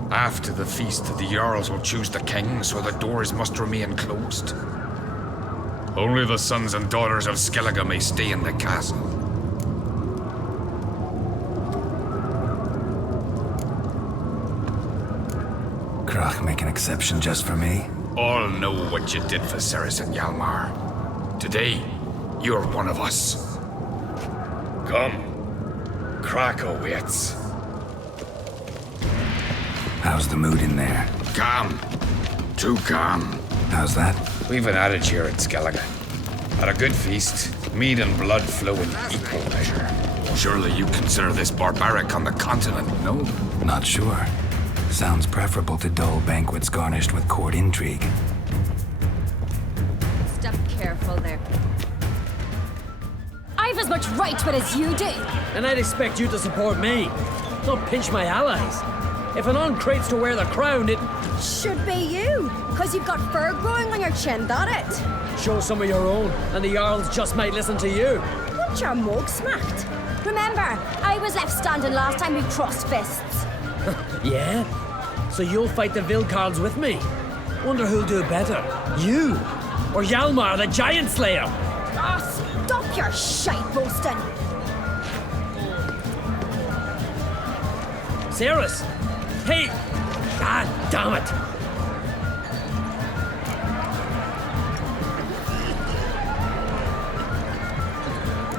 After the feast, the Jarls will choose the king, so the doors must remain closed. Only the sons and daughters of Skellige may stay in the castle. Krach make an exception just for me? All know what you did for Ceres and Hjalmar. Today, you're one of us. Come. Krach awaits. How's the mood in there? Calm. Too calm. How's that? We've an adage here at Skellige. At a good feast, mead and blood flow in equal measure. Surely you consider this barbaric on the continent, no? Not sure. Sounds preferable to dull banquets garnished with court intrigue. Step careful there. I've as much right to it as you do. And I'd expect you to support me, not pinch my allies. If an uncrate's to wear the crown, it should be you, because you've got fur growing on your chin, that it? Show some of your own, and the Jarls just might listen to you. Want your mug smacked? Remember, I was left standing last time we crossed fists. Yeah? So you'll fight the Vildkaarls with me? Wonder who'll do better, you or Hjalmar, the Giant Slayer? Oh, stop your shite boasting. Ceres! Hey! God damn it!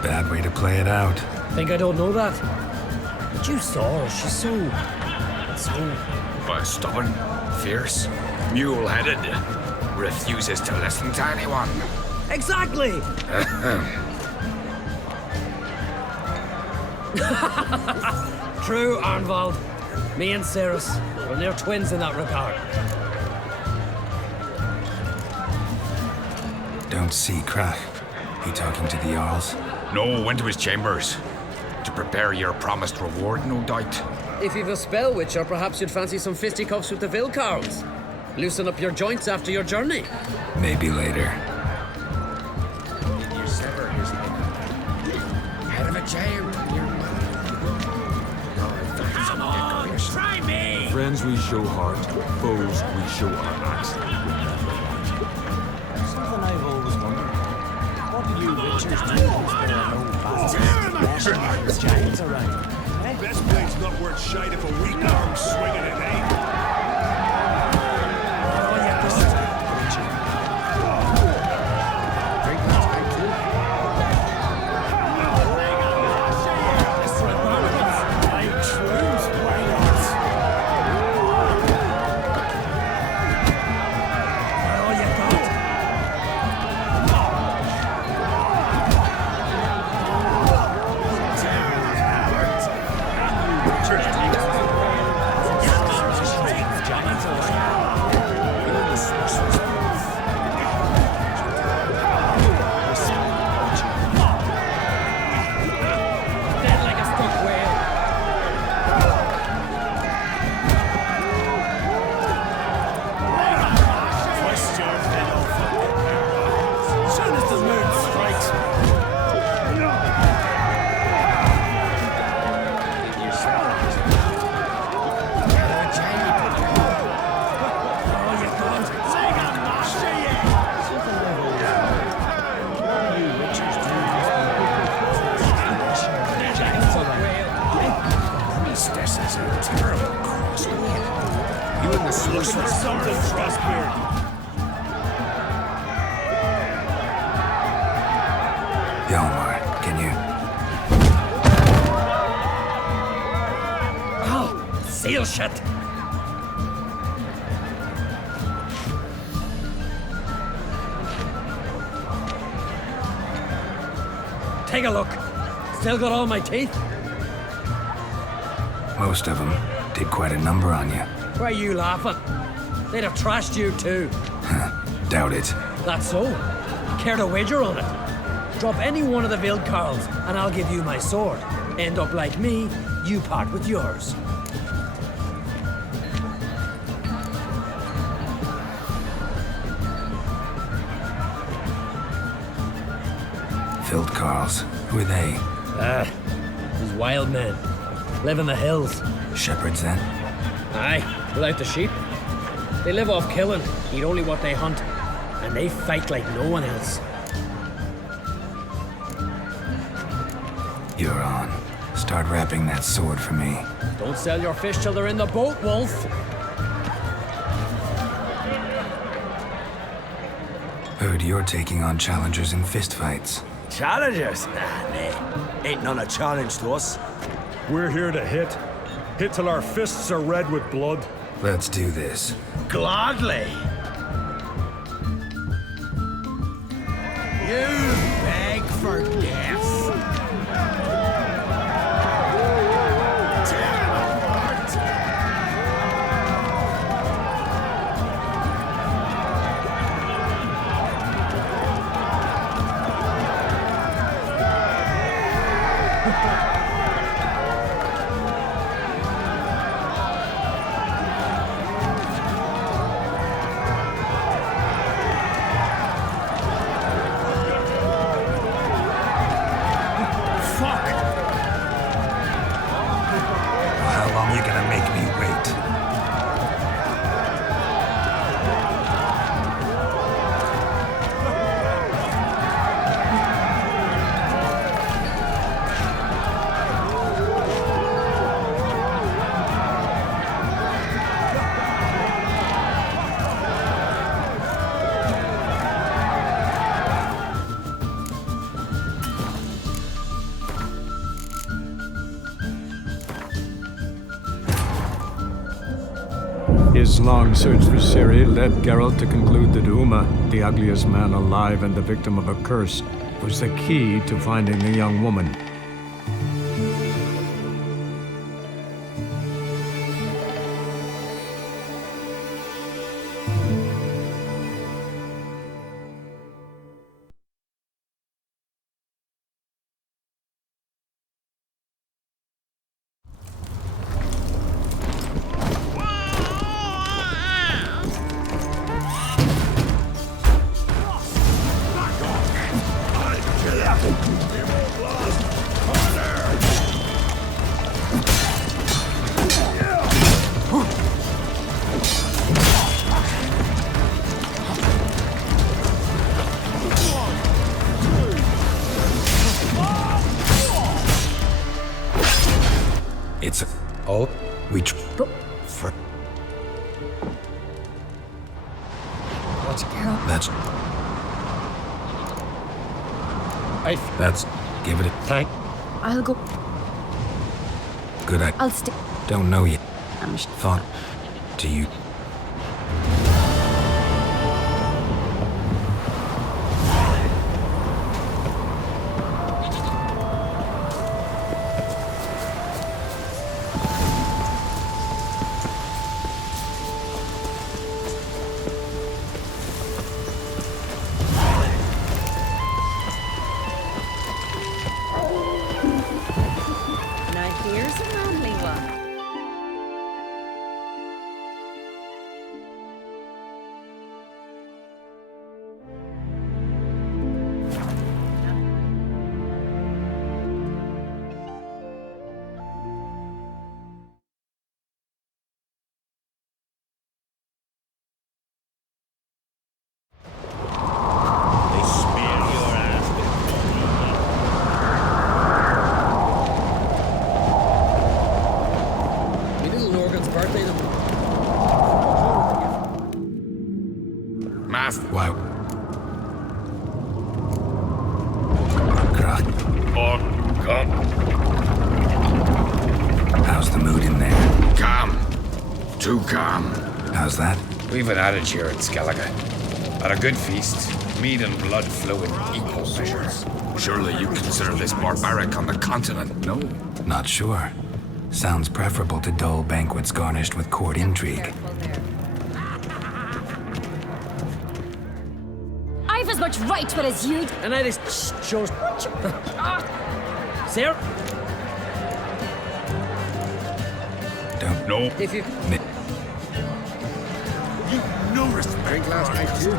Bad way to play it out. Think I don't know that? But you saw her, she's so... Stubborn, fierce, mule-headed, refuses to listen to anyone. Exactly! True, Arnvald. Me and Ceres, well, they're twins in that regard. Don't see Krach. He talking to the Jarls? No, went to his chambers. To prepare your promised reward, no doubt. If you've a spell witcher, perhaps you'd fancy some fisticuffs with the Vildkaarls. Loosen up your joints after your journey. Maybe later. You sever his head. Head of a giant. Come on, try me! Friends we show heart, foes we show our axe. Something I've always wondered. What do you witchers do if there are no bastards lashing these giants around? This blade's not worth shite if a weak arm swinging it, eh? Looking for something, Frostbeard. Hjalmar, can you? Oh, seal shut. Take a look. Still got all my teeth? Most of them did quite a number on you. Why are you laughing? They'd have trashed you too. Doubt it. That's so. Care to wager on it? Drop any one of the Vildkaarls and I'll give you my sword. End up like me, you part with yours. Vildkaarls. Who are they? These wild men. Live in the hills. Shepherds, then? Aye, without the sheep. They live off killing, eat only what they hunt, and they fight like no one else. You're on. Start wrapping that sword for me. Don't sell your fish till they're in the boat, Wolf. Heard you're taking on challengers in fistfights. Challengers? Nah. Ain't none a challenge to us. We're here to hit. Hit till our fists are red with blood. Let's do this. Gladly. You beg for death. His long search for Ciri led Geralt to conclude that Uma, the ugliest man alive and the victim of a curse, was the key to finding the young woman. It's a... Oh, we for... What's... That's... That's... Give it a... Thank... I'll go. Good idea. I'll stay. Don't know yet. I'm thought... To you... Here's a manly one. Wow. How's the mood in there? Calm. Too calm. How's that? We've an adage here at Skellige. At a good feast, meat and blood flow in equal measures. Surely you consider this barbaric on the continent, no? Not sure. Sounds preferable to dull banquets garnished with court intrigue. I've as much right to it as you. And I just shows. Sarah? Don't know. If you. You've no respect last night, too.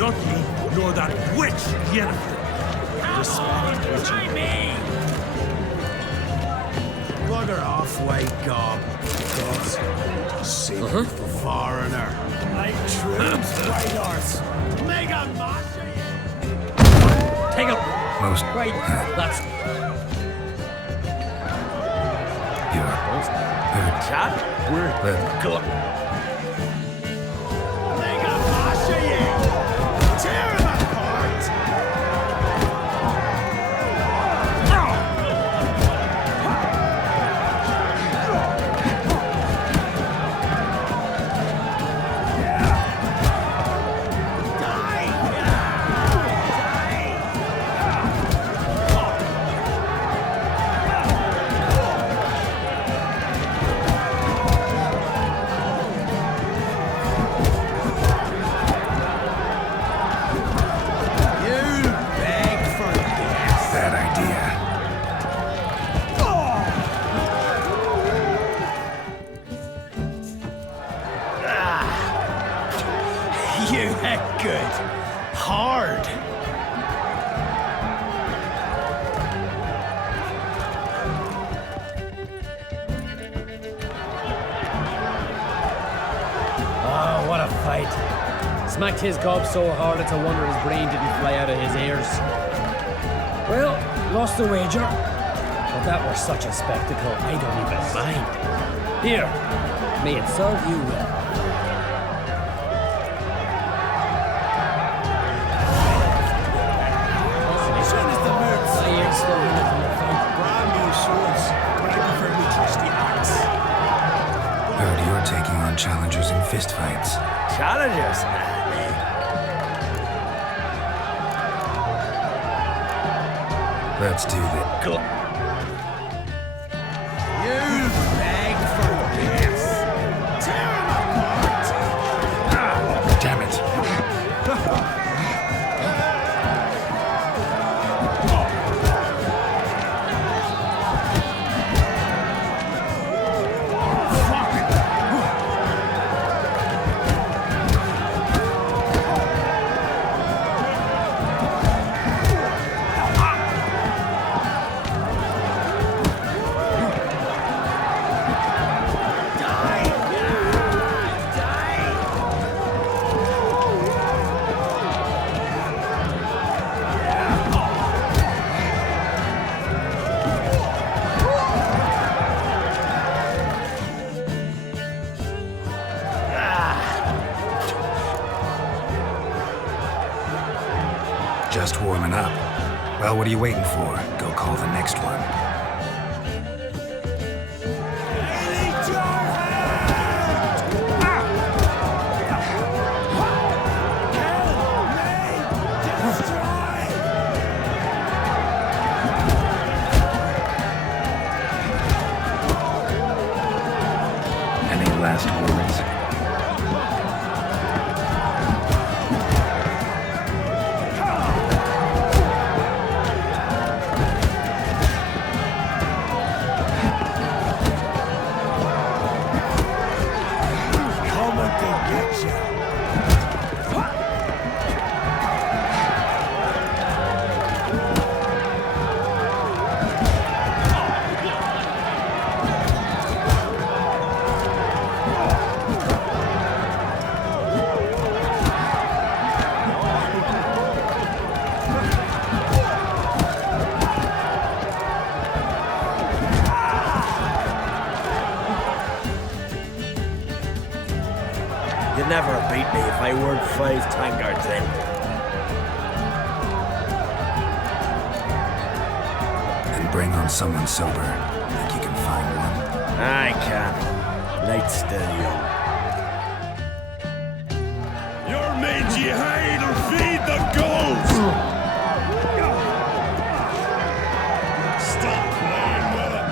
Not me, nor that witch, Jennifer. respect, Richard. Bugger off, white gob. Gods. Seeming foreigner. Like troops, white horse. Mega master! Take him! Most. Right, that's. You're. Chad? We're. Go. Mega master, yeah! Tear him apart! Good. Hard. Oh, what a fight. Smacked his gob so hard it's a wonder his brain didn't fly out of his ears. Well, lost the wager. But that was such a spectacle, I don't even mind. Here, may it serve you well. Heard you're taking on challengers in fistfights. Challengers? Let's do this. You beg for gas. Tear him apart! Damn it. Just warming up. Well, what are you waiting for? Go call the next one. Any last words? You'd never have beat me if I weren't 5 tankards in. And bring on someone sober. Think you can find one? I can. Night's still young. Your mangy hide will feed the gulls! Stop playing with it!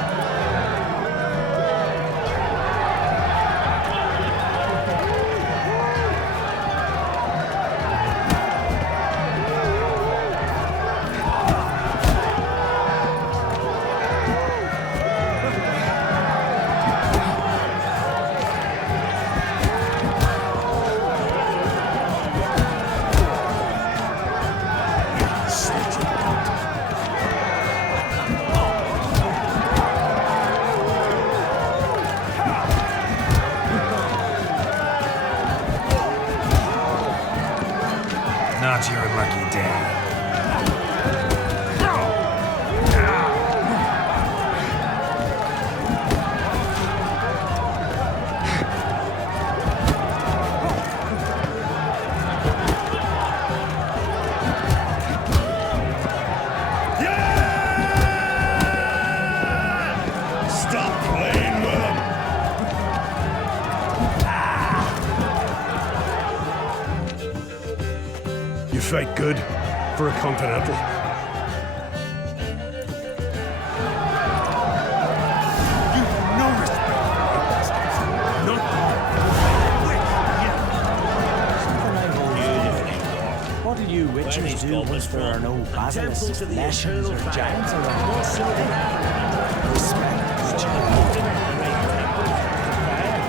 Fight good for a continental. What'll you witchers do once there are no basilisks, leshens, or giants around? Respect the child.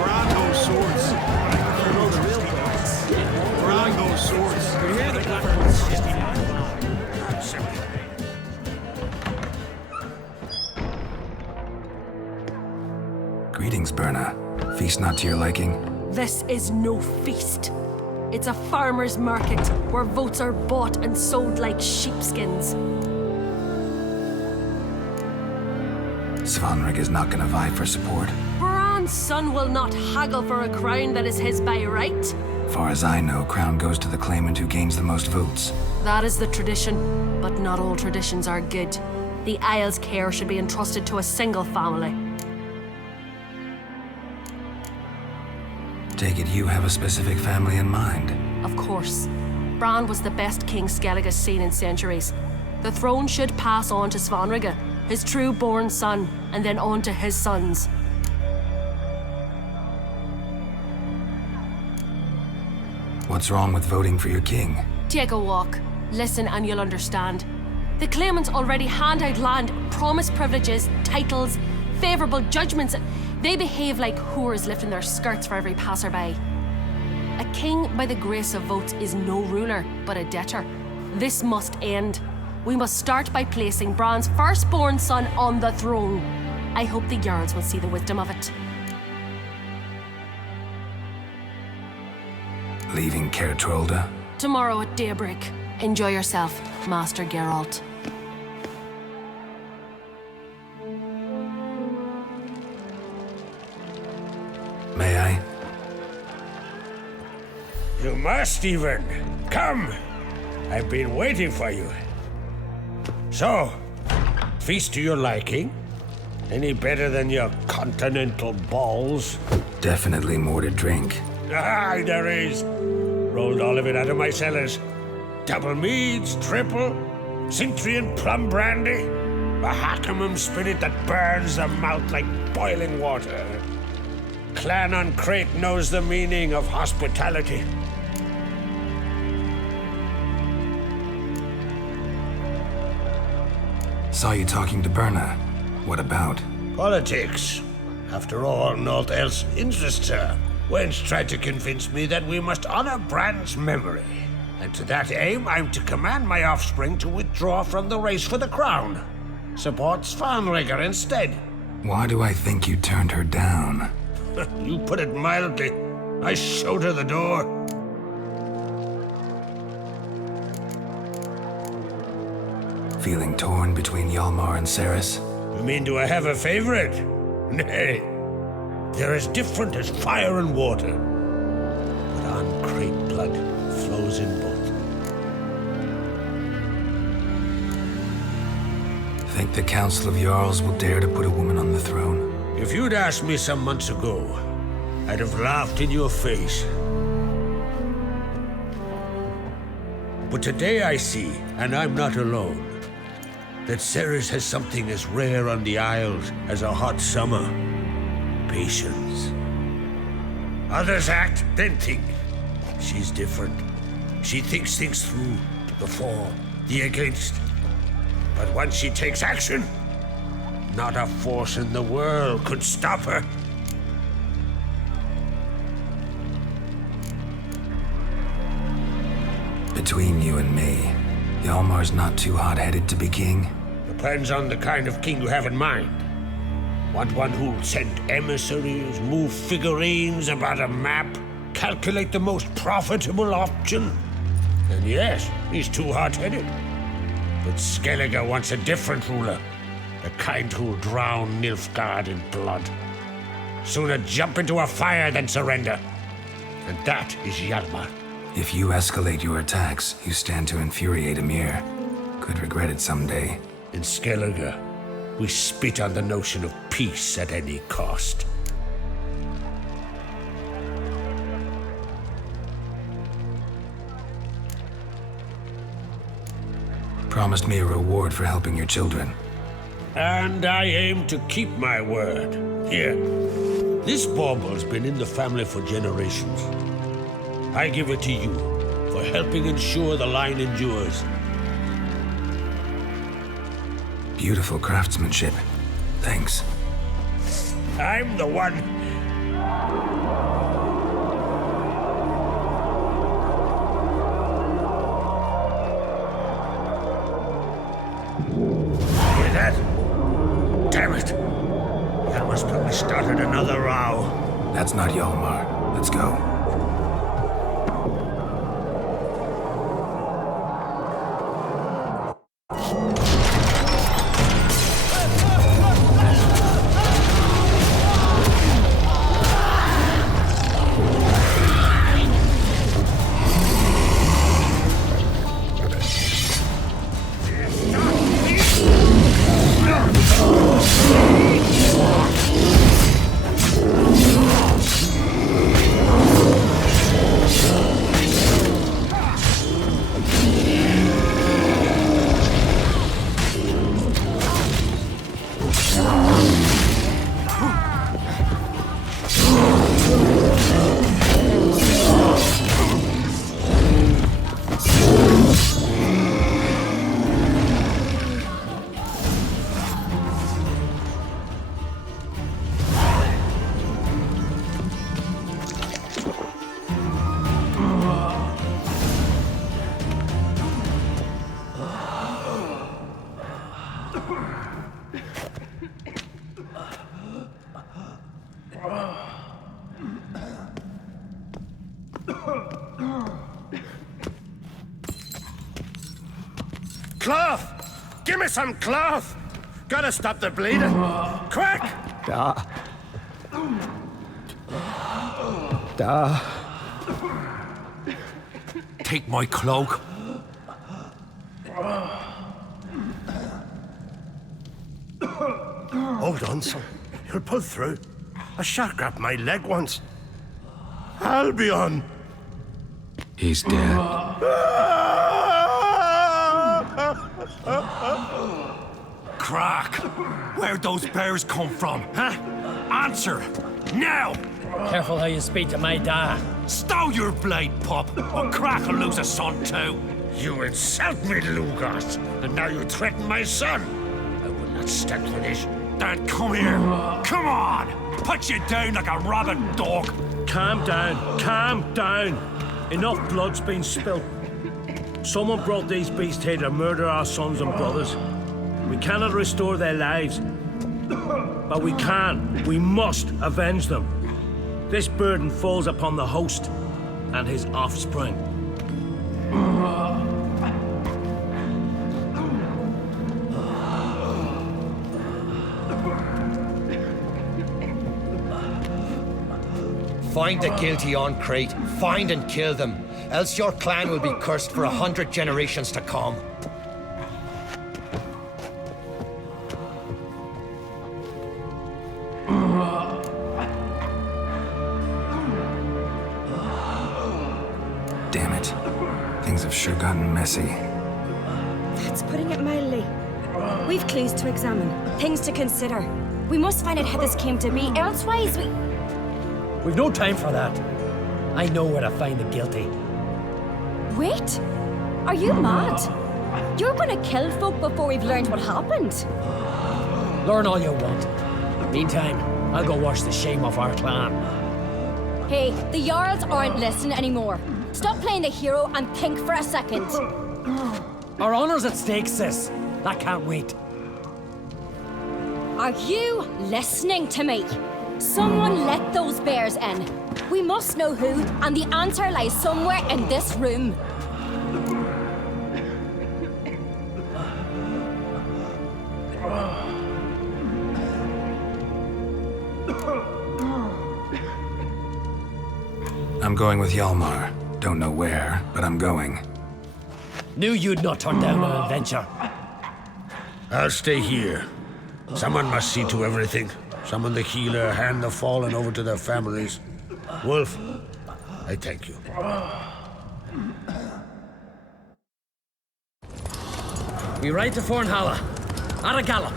Grab those swords. Grab those swords. Greetings, Berna. Feast not to your liking? This is no feast. It's a farmer's market where votes are bought and sold like sheepskins. Svanrig is not gonna vie for support. Bran's son will not haggle for a crown that is his by right. Far as I know, crown goes to the claimant who gains the most votes. That is the tradition, but not all traditions are good. The Isle's care should be entrusted to a single family. Take it you have a specific family in mind? Of course. Bran was the best king Skellig has seen in centuries. The throne should pass on to Svanrig, his true-born son, and then on to his sons. What's wrong with voting for your king? Take a walk. Listen and you'll understand. The claimants already hand out land, promise privileges, titles, favourable judgments. They behave like whores lifting their skirts for every passerby. A king by the grace of votes is no ruler, but a debtor. This must end. We must start by placing Bran's firstborn son on the throne. I hope the Jarls will see the wisdom of it. Leaving Caer Trolda? Tomorrow at daybreak. Enjoy yourself, Master Geralt. May I? You must, Stephen. Come! I've been waiting for you. So, feast to your liking? Any better than your continental balls? Definitely more to drink. Aye, there is. Rolled all of it out of my cellars. Double meads, triple, Cintrian plum brandy, a Hackamum spirit that burns the mouth like boiling water. Clan on Crate knows the meaning of hospitality. Saw you talking to Berna. What about? Politics. After all, naught else interests her. Wench tried to convince me that we must honor Bran's memory. And to that aim, I'm to command my offspring to withdraw from the race for the crown. Support Svanrig instead. Why do I think you turned her down? You put it mildly. I showed her the door. Feeling torn between Hjalmar and Cerys? You mean, do I have a favorite? Nay. They're as different as fire and water. But on Crate blood flows in both. Think the Council of Jarls will dare to put a woman on the throne? If you'd asked me some months ago, I'd have laughed in your face. But today I see, and I'm not alone, that Cerys has something as rare on the Isles as a hot summer. Patience. Others act, then think. She's different. She thinks things through, the for, the against. But once she takes action, not a force in the world could stop her. Between you and me, Hjalmar's not too hot-headed to be king? Depends on the kind of king you have in mind. Want one who'll send emissaries, move figurines about a map, calculate the most profitable option? And yes, He's too hot-headed. But Skellige wants a different ruler. The kind who'll drown Nilfgaard in blood. Sooner jump into a fire than surrender. And that is Hjalmar. If you escalate your attacks, you stand to infuriate Emir. Could regret it someday. In Skellige, we spit on the notion of peace at any cost. Promised me a reward for helping your children. And I aim to keep my word. Here, this bauble's been in the family for generations. I give it to you for helping ensure the line endures. Beautiful craftsmanship. Thanks. I'm the one. Hear that? Damn it. Hjalmar's probably started another row. That's not Hjalmar. Let's go. Cloth! Give me some cloth! Gotta stop the bleeding. Quick! Take my cloak. Hold on, son. You'll pull through. A shark grabbed my leg once. Albion! He's dead. Crack! Where'd those bears come from, huh? Answer! Now! Careful how you speak to my dad. Stow your blade, pup, or Crack will lose a son too. You insult me, Lugas, and now you threaten my son. I will not stand for this. Dad, come here. Come on! Put you down like a rabid dog. Calm down. Calm down. Enough blood's been spilt. Someone brought these beasts here to murder our sons and brothers. We cannot restore their lives. But we can. We must avenge them. This burden falls upon the host and his offspring. Find the guilty on Crete. Find and kill them. Else your clan will be cursed for 100 generations to come. Damn it. Things have sure gotten messy. That's putting it mildly. We've clues to examine, things to consider. We must find out how this came to be, elsewise We've no time for that. I know where to find the guilty. Wait! Are you mad? You're gonna kill folk before we've learned what happened. Learn all you want. Meantime, I'll go wash the shame off our clan. Hey, the Jarls aren't listening anymore. Stop playing the hero and think for a second. Our honor's at stake, sis. That can't wait. Are you listening to me? Someone let those bears in. We must know who, and the answer lies somewhere in this room. I'm going with Hjalmar. Don't know where, but I'm going. Knew you'd not turn down an adventure. I'll stay here. Someone must see to everything. Summon the healer, hand the fallen over to their families. Wolf, I thank you. We ride to Fornhalla. At a gallop.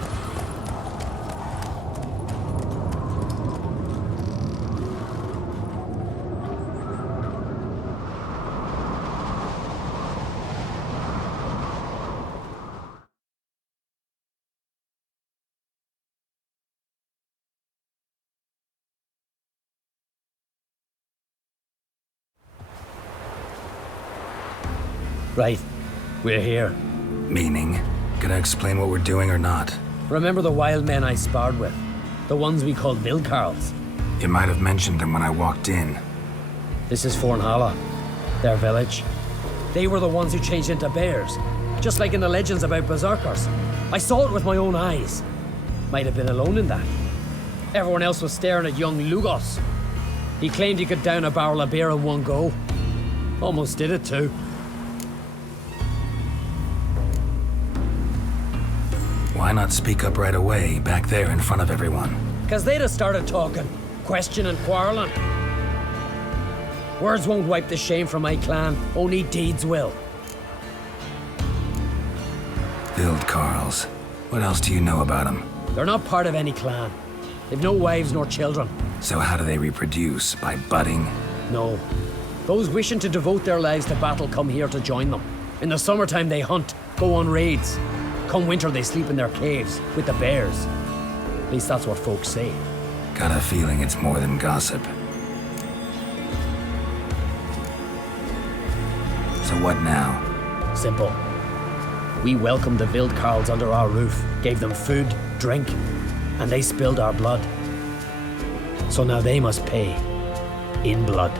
Right. We're here. Meaning? Gonna explain what we're doing or not? Remember the wild men I sparred with? The ones we called Vildkaarls? You might have mentioned them when I walked in. This is Fornhalla, their village. They were the ones who changed into bears, just like in the legends about berserkers. I saw it with my own eyes. Might have been alone in that. Everyone else was staring at young Lugos. He claimed he could down a barrel of beer in one go. Almost did it too. Why not speak up right away, back there in front of everyone? Because they'd have started talking, questioning, quarreling. Words won't wipe the shame from my clan, only deeds will. Vildkaarls. What else do you know about them? They're not part of any clan. They've no wives nor children. So how do they reproduce? By budding? No. Those wishing to devote their lives to battle come here to join them. In the summertime they hunt, go on raids. Come winter they sleep in their caves, with the bears. At least that's what folks say. Got a feeling it's more than gossip. So what now? Simple. We welcomed the Vildkaarls under our roof, gave them food, drink, and they spilled our blood. So now they must pay. In blood.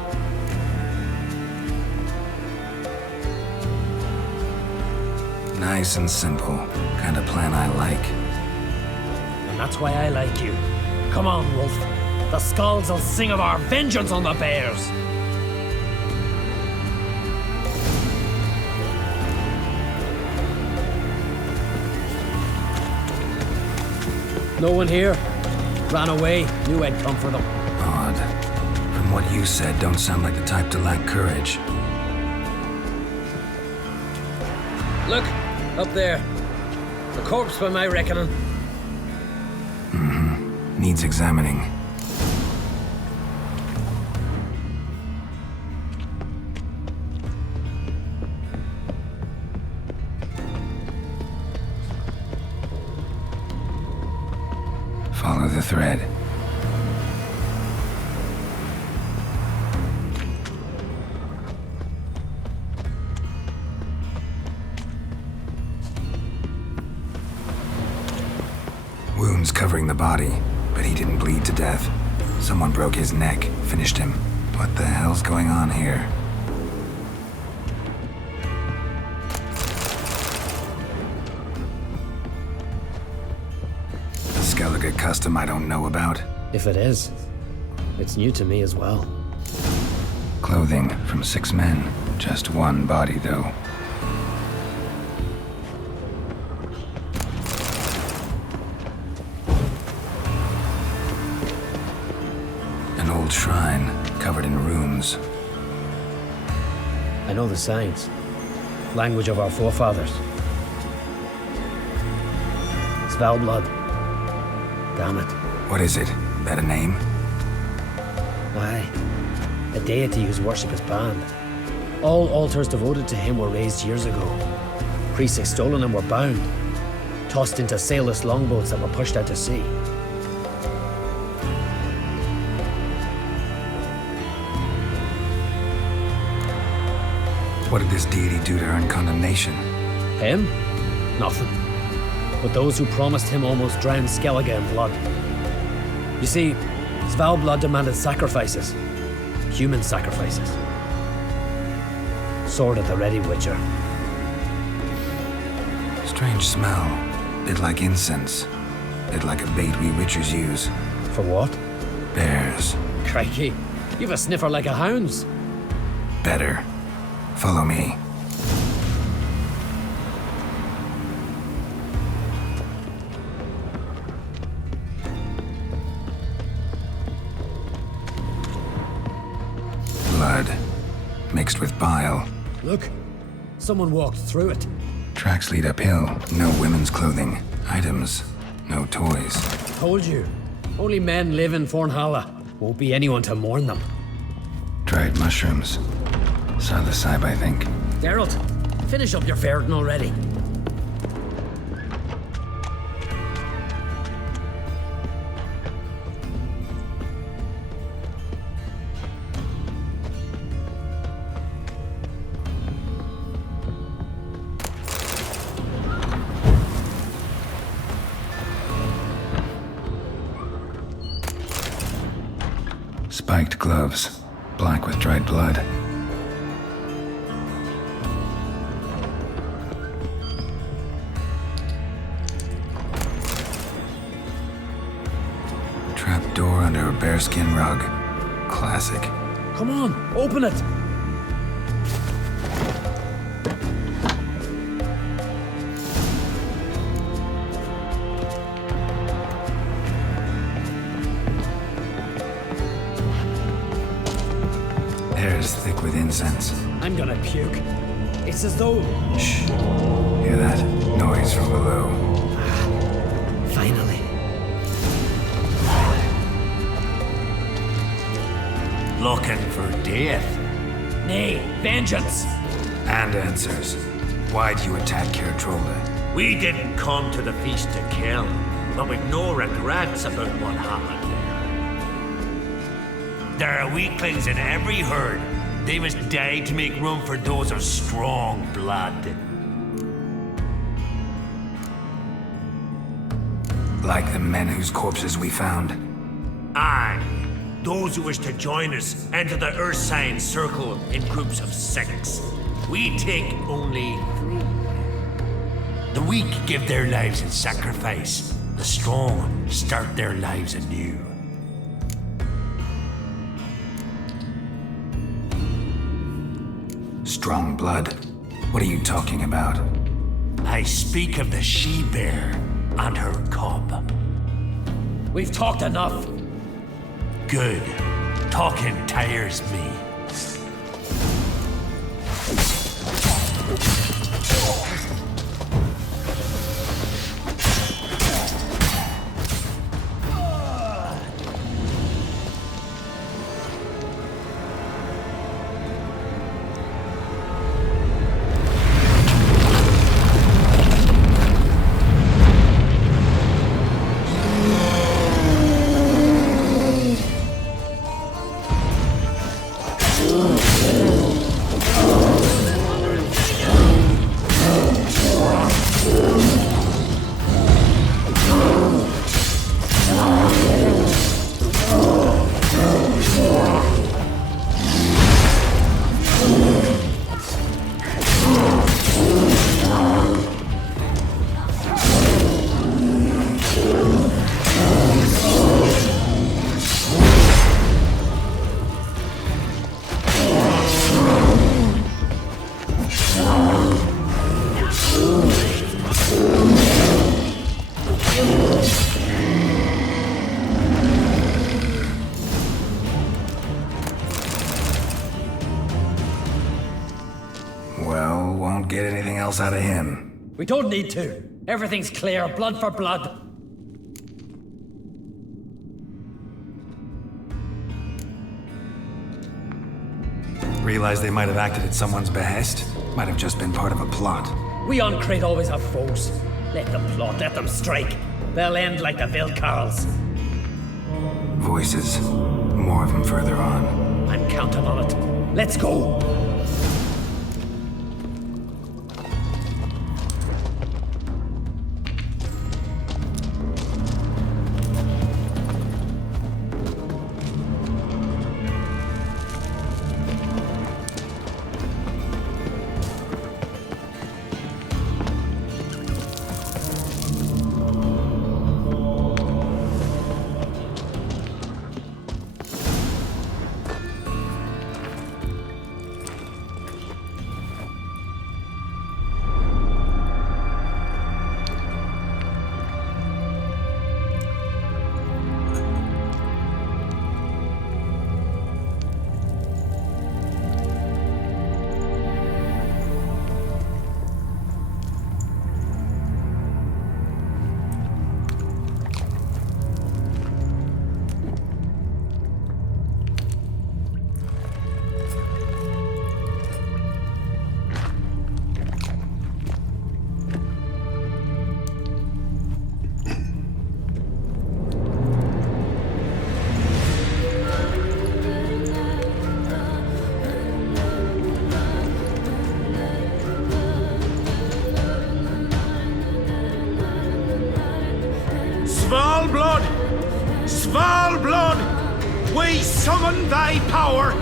Nice and simple. Kind of plan I like. And that's why I like you. Come on, Wolf. The skulls will sing of our vengeance on the bears. No one here? Ran away, knew I'd come for them. Odd. From what you said, don't sound like the type to lack courage. Look, up there. The corpse by my reckoning. Mm-hmm. Needs examining. Follow the thread. Wounds covering the body, but he didn't bleed to death. Someone broke his neck, finished him. What the hell's going on here? A Skellige custom I don't know about. If it is, it's new to me as well. Clothing from 6 men. Just one body, though. An old shrine, covered in runes. I know the signs. Language of our forefathers. Svalblood. Damn it. What is it? That a name? Aye. A deity whose worship is banned. All altars devoted to him were raised years ago. Priests extolling him were bound. Tossed into sailless longboats that were pushed out to sea. What did this deity do to earn condemnation? Him? Nothing. But those who promised him almost drowned Skellige in blood. You see, Svalblood demanded sacrifices. Human sacrifices. Sword at the ready, Witcher. Strange smell. Bit like incense. Bit like a bait we Witchers use. For what? Bears. Crikey, you've a sniffer like a hound's. better. Follow me. Blood, mixed with bile. Look, someone walked through it. Tracks lead uphill. No women's clothing. Items. No toys. Told you. Only men live in Fornhalla. Won't be anyone to mourn them. Dried mushrooms. Saw the Saib, I think. Geralt, finish up your ferreting already. Spiked gloves, black with dried blood. Trap door under a bearskin rug. Classic. Come on, open it! Air's thick with incense. I'm gonna puke. It's as though... Shh. Hear that? Noise from below. Finally. Looking for death? Nay, vengeance! And answers. Why'd you attack Kertrolda? We didn't come to the feast to kill, but we've no regrets about what happened there. There are weaklings in every herd. They must die to make room for those of strong blood. Like the men whose corpses we found? Aye. Those who wish to join us enter the Ursine Circle in groups of 6. We take only 3. The weak give their lives in sacrifice. The strong start their lives anew. Strong blood? What are you talking about? I speak of the she-bear and her cub. We've talked enough. Good. Talking tires me. Out of him. We don't need to. Everything's clear, blood for blood. Realize they might have acted at someone's behest? Might have just been part of a plot. We on Crete always have foes. Let them plot, let them strike. They'll end like the Vildkaarls. Voices. More of them further on. I'm counting on it. Let's go. Svalblood! Svalblood! We summon thy power!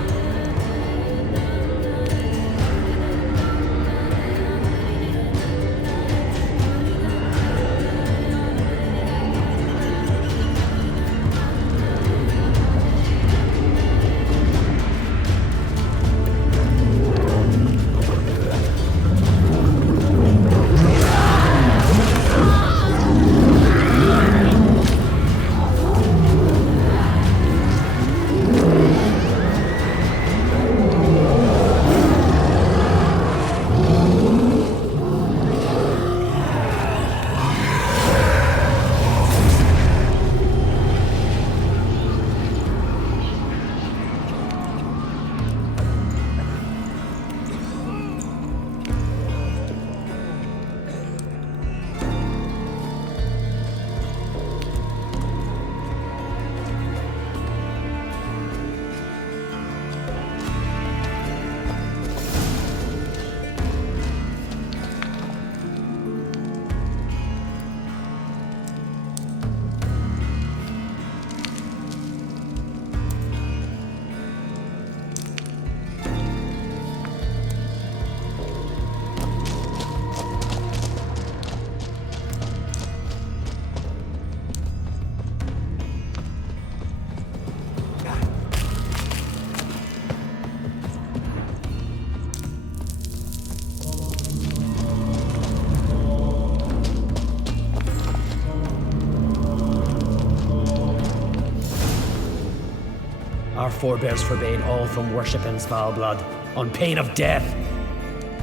Our forebears forbade all from worship in Svalblood, on pain of death.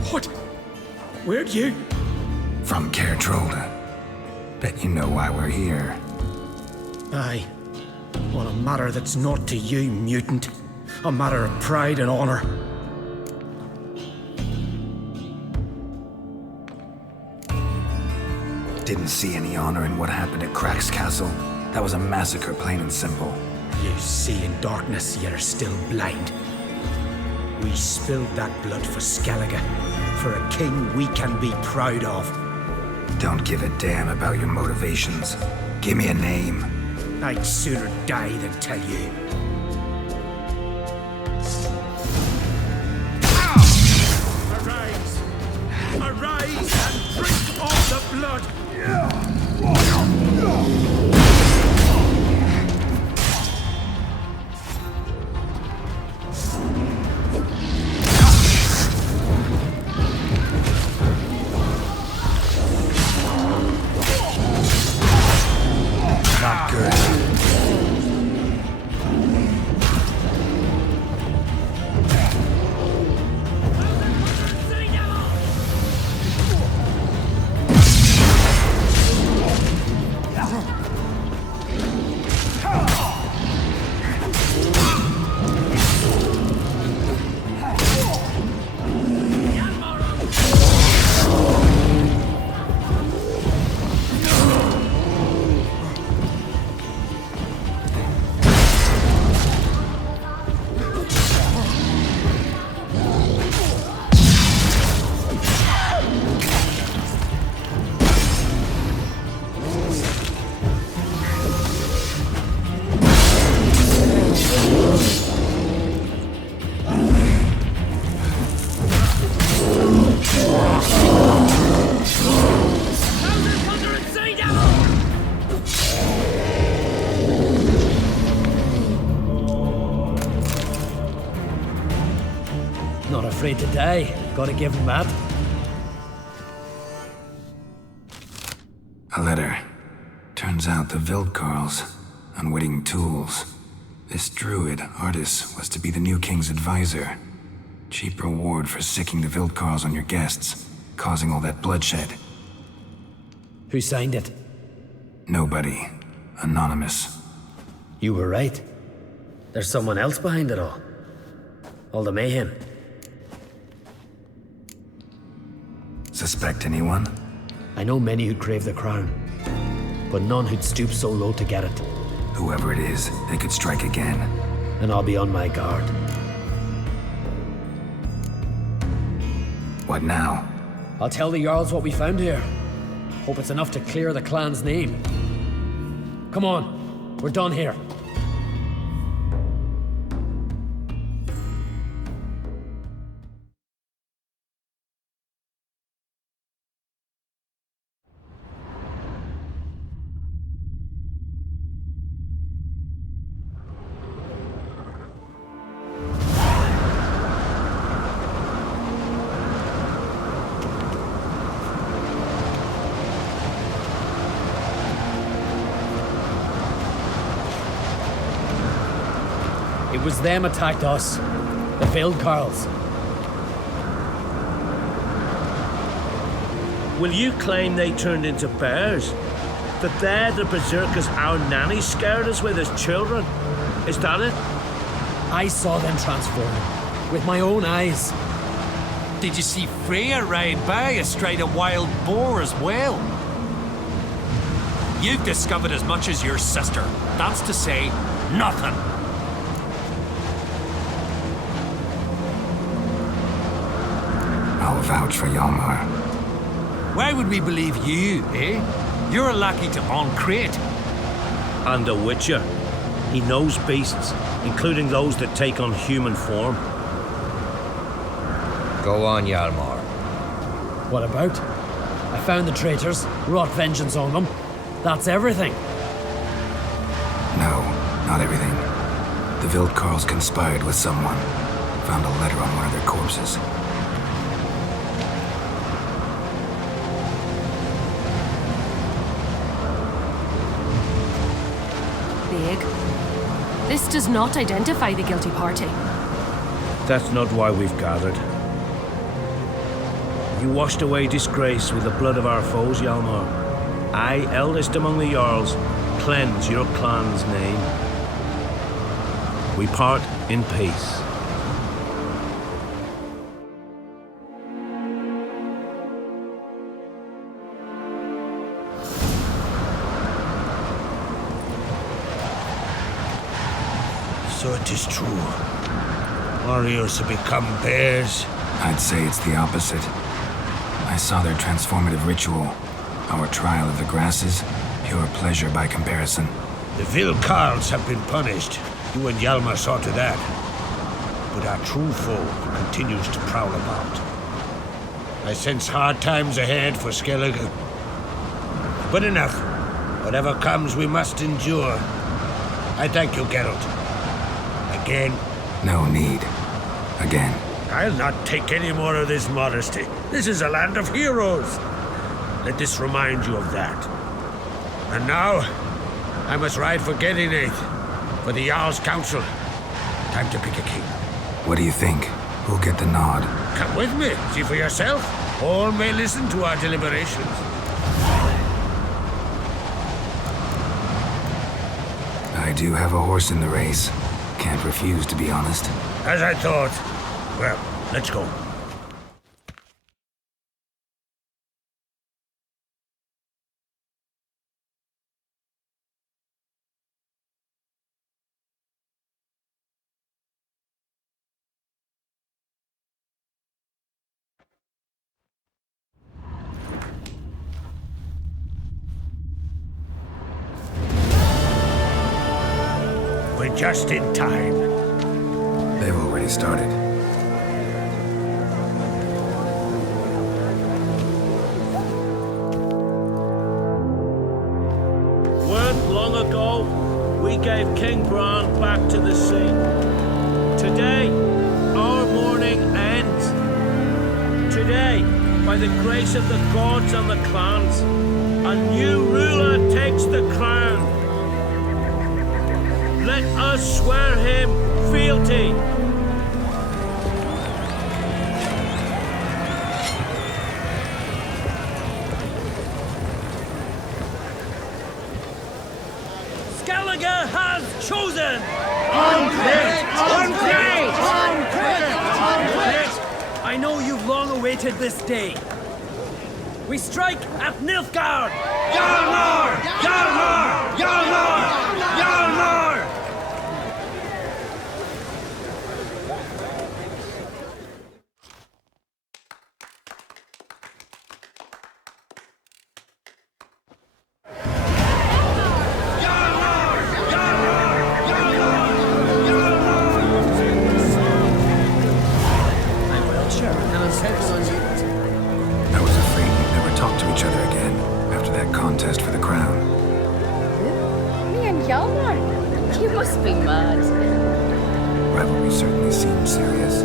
What? Where'd you? From Caer Trolda. Bet you know why we're here. Aye. On a matter that's not to you, mutant. A matter of pride and honor. Didn't see any honor in what happened at Crack's castle. That was a massacre, plain and simple. You see in darkness, you're still blind. We spilled that blood for Skellige, for a king we can be proud of. Don't give a damn about your motivations. Give me a name. I'd sooner die than tell you. Arise! Arise and drink of the blood! Not good. Not afraid to die. Gotta give him that. A letter. Turns out the Vildkaarls, unwitting tools. This druid, Artis, was to be the new king's advisor. Cheap reward for sicking the Vildkaarls on your guests, causing all that bloodshed. Who signed it? Nobody. Anonymous. You were right. There's someone else behind it all. All the mayhem. Suspect anyone? I know many who'd crave the crown, but none who'd stoop so low to get it. Whoever it is, they could strike again. And I'll be on my guard. What now? I'll tell the Jarls what we found here. Hope it's enough to clear the clan's name. Come on, we're done here. It was them attacked us. The Vildkaarls. Will you claim they turned into bears? That they're the berserkers our nanny scared us with as children? Is that it? I saw them transforming. With my own eyes. Did you see Freya ride by astride a wild boar as well? You've discovered as much as your sister. That's to say, nothing. I'll vouch for Hjalmar. Why would we believe you, eh? You're a lackey to Ancrate. And a witcher. He knows beasts, including those that take on human form. Go on, Hjalmar. What about? I found the traitors, wrought vengeance on them. That's everything. No, not everything. The Vildkaarls conspired with someone. Found a letter on one of their corpses. Big. This does not identify the guilty party. That's not why we've gathered. You washed away disgrace with the blood of our foes, Hjalmar. I, eldest among the Jarls, cleanse your clan's name. We part in peace. So it is true. Warriors have become bears. I'd say it's the opposite. I saw their transformative ritual. Our trial of the grasses, pure pleasure by comparison. The Vildkaarls have been punished. You and Hjalmar saw to that. But our true foe continues to prowl about. I sense hard times ahead for Skellige. But enough. Whatever comes, we must endure. I thank you, Geralt. Again. No need. Again. I'll not take any more of this modesty. This is a land of heroes. Let this remind you of that. And now, I must ride for Gedinaith, for the Jarl's Council. Time to pick a king. What do you think? Who'll get the nod? Come with me, see for yourself. All may listen to our deliberations. I do have a horse in the race. Can't refuse, to be honest. As I thought. Well, let's go. We're just in time. They've already started. Weren't long ago, we gave King Bran back to the sea. Today, our mourning ends. Today, by the grace of the gods and the clans, a new ruler takes the crown. Let us swear him fealty. Skellige has chosen! I know you've long awaited this day. We strike at Nilfgaard! Hjalmar! Hjalmar! Hjalmar! Hjalmar! after that contest for the crown. Me and Hjalmar? You must be mad. Rivalry certainly seems serious.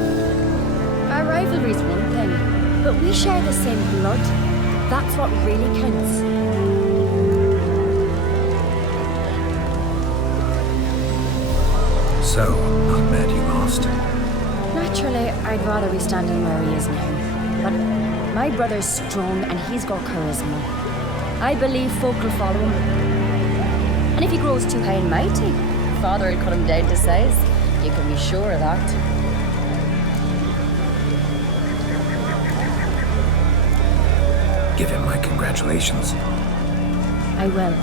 Our rivalry's one thing, but we share the same blood. That's what really counts. So, not mad you lost? Naturally, I'd rather be standing where he is now. But my brother's strong and he's got charisma. I believe folk will follow him. And if he grows too high and mighty, Father would cut him down to size. You can be sure of that. Give him my congratulations. I will.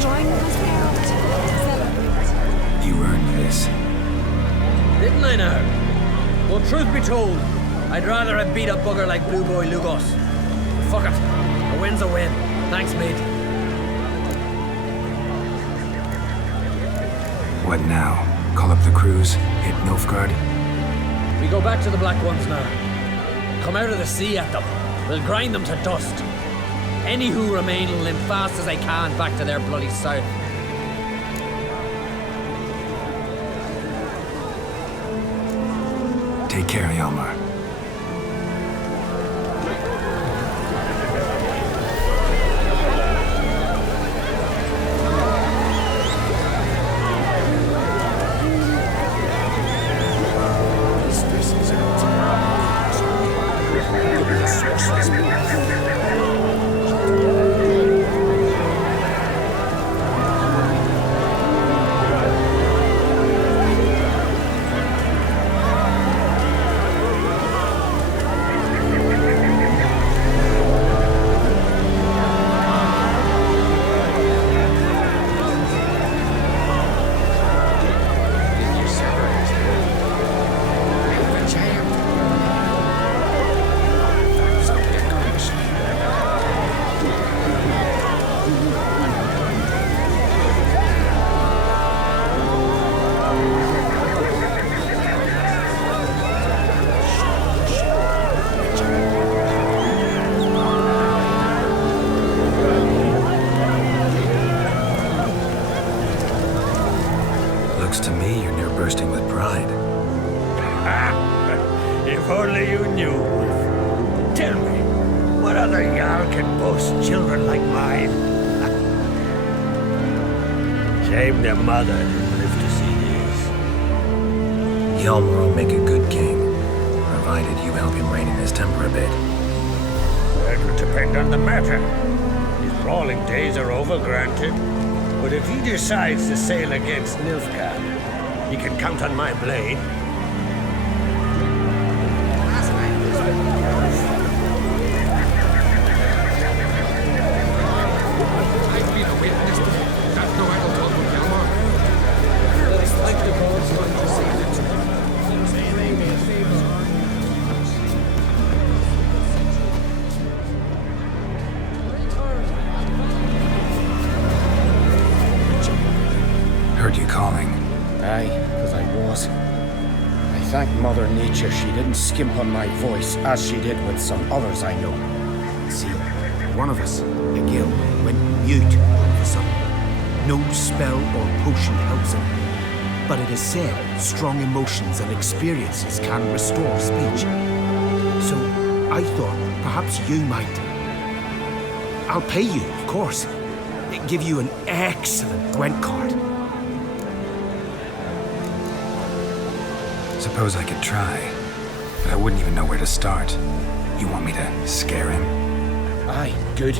Join us out to celebrate. You earned this. Didn't I now? Well, truth be told, I'd rather have beat a bugger like Blue Boy Lugos. Fuck it. A win's a win. Thanks, mate. What now? Call up the crews? Hit Nilfgaard? We go back to the Black Ones now. Come out of the sea at them. We'll grind them to dust. Any who remain will limp fast as they can back to their bloody south. Take care, Hjalmar. To me, you're near bursting with pride. If only you knew. Tell me, what other Jarl can boast children like mine? Shame their mother didn't live to see this. Hjalmar will make a good king, provided you help him rein in his temper a bit. That would depend on the matter. His brawling days are over, granted. But if he decides to sail against Nilfgaard, he can count on my blade. I've been a witness to it. That's no idle talk with Hjalmar. Let's thank the gods for to see it. May they be a favor. Heard you calling. Aye, because I was. I thank Mother Nature she didn't skimp on my voice as she did with some others I know. See, one of us, a gill, went mute all of a sudden. No spell or potion helps him. But it is said strong emotions and experiences can restore speech. So I thought perhaps you might. I'll pay you, of course. Give you an excellent Gwent card. Suppose I could try, but I wouldn't even know where to start. You want me to scare him? Aye, good.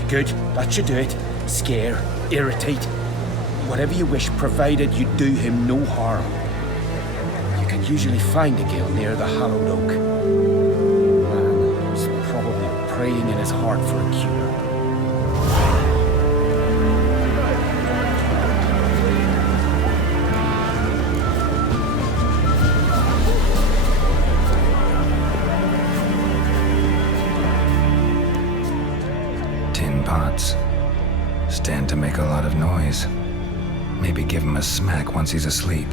That should do it. Scare, irritate. Whatever you wish, provided you do him no harm. You can usually find a gill near the hallowed oak. Man is probably praying in his heart for a cure. Stand to make a lot of noise. Maybe give him a smack once he's asleep.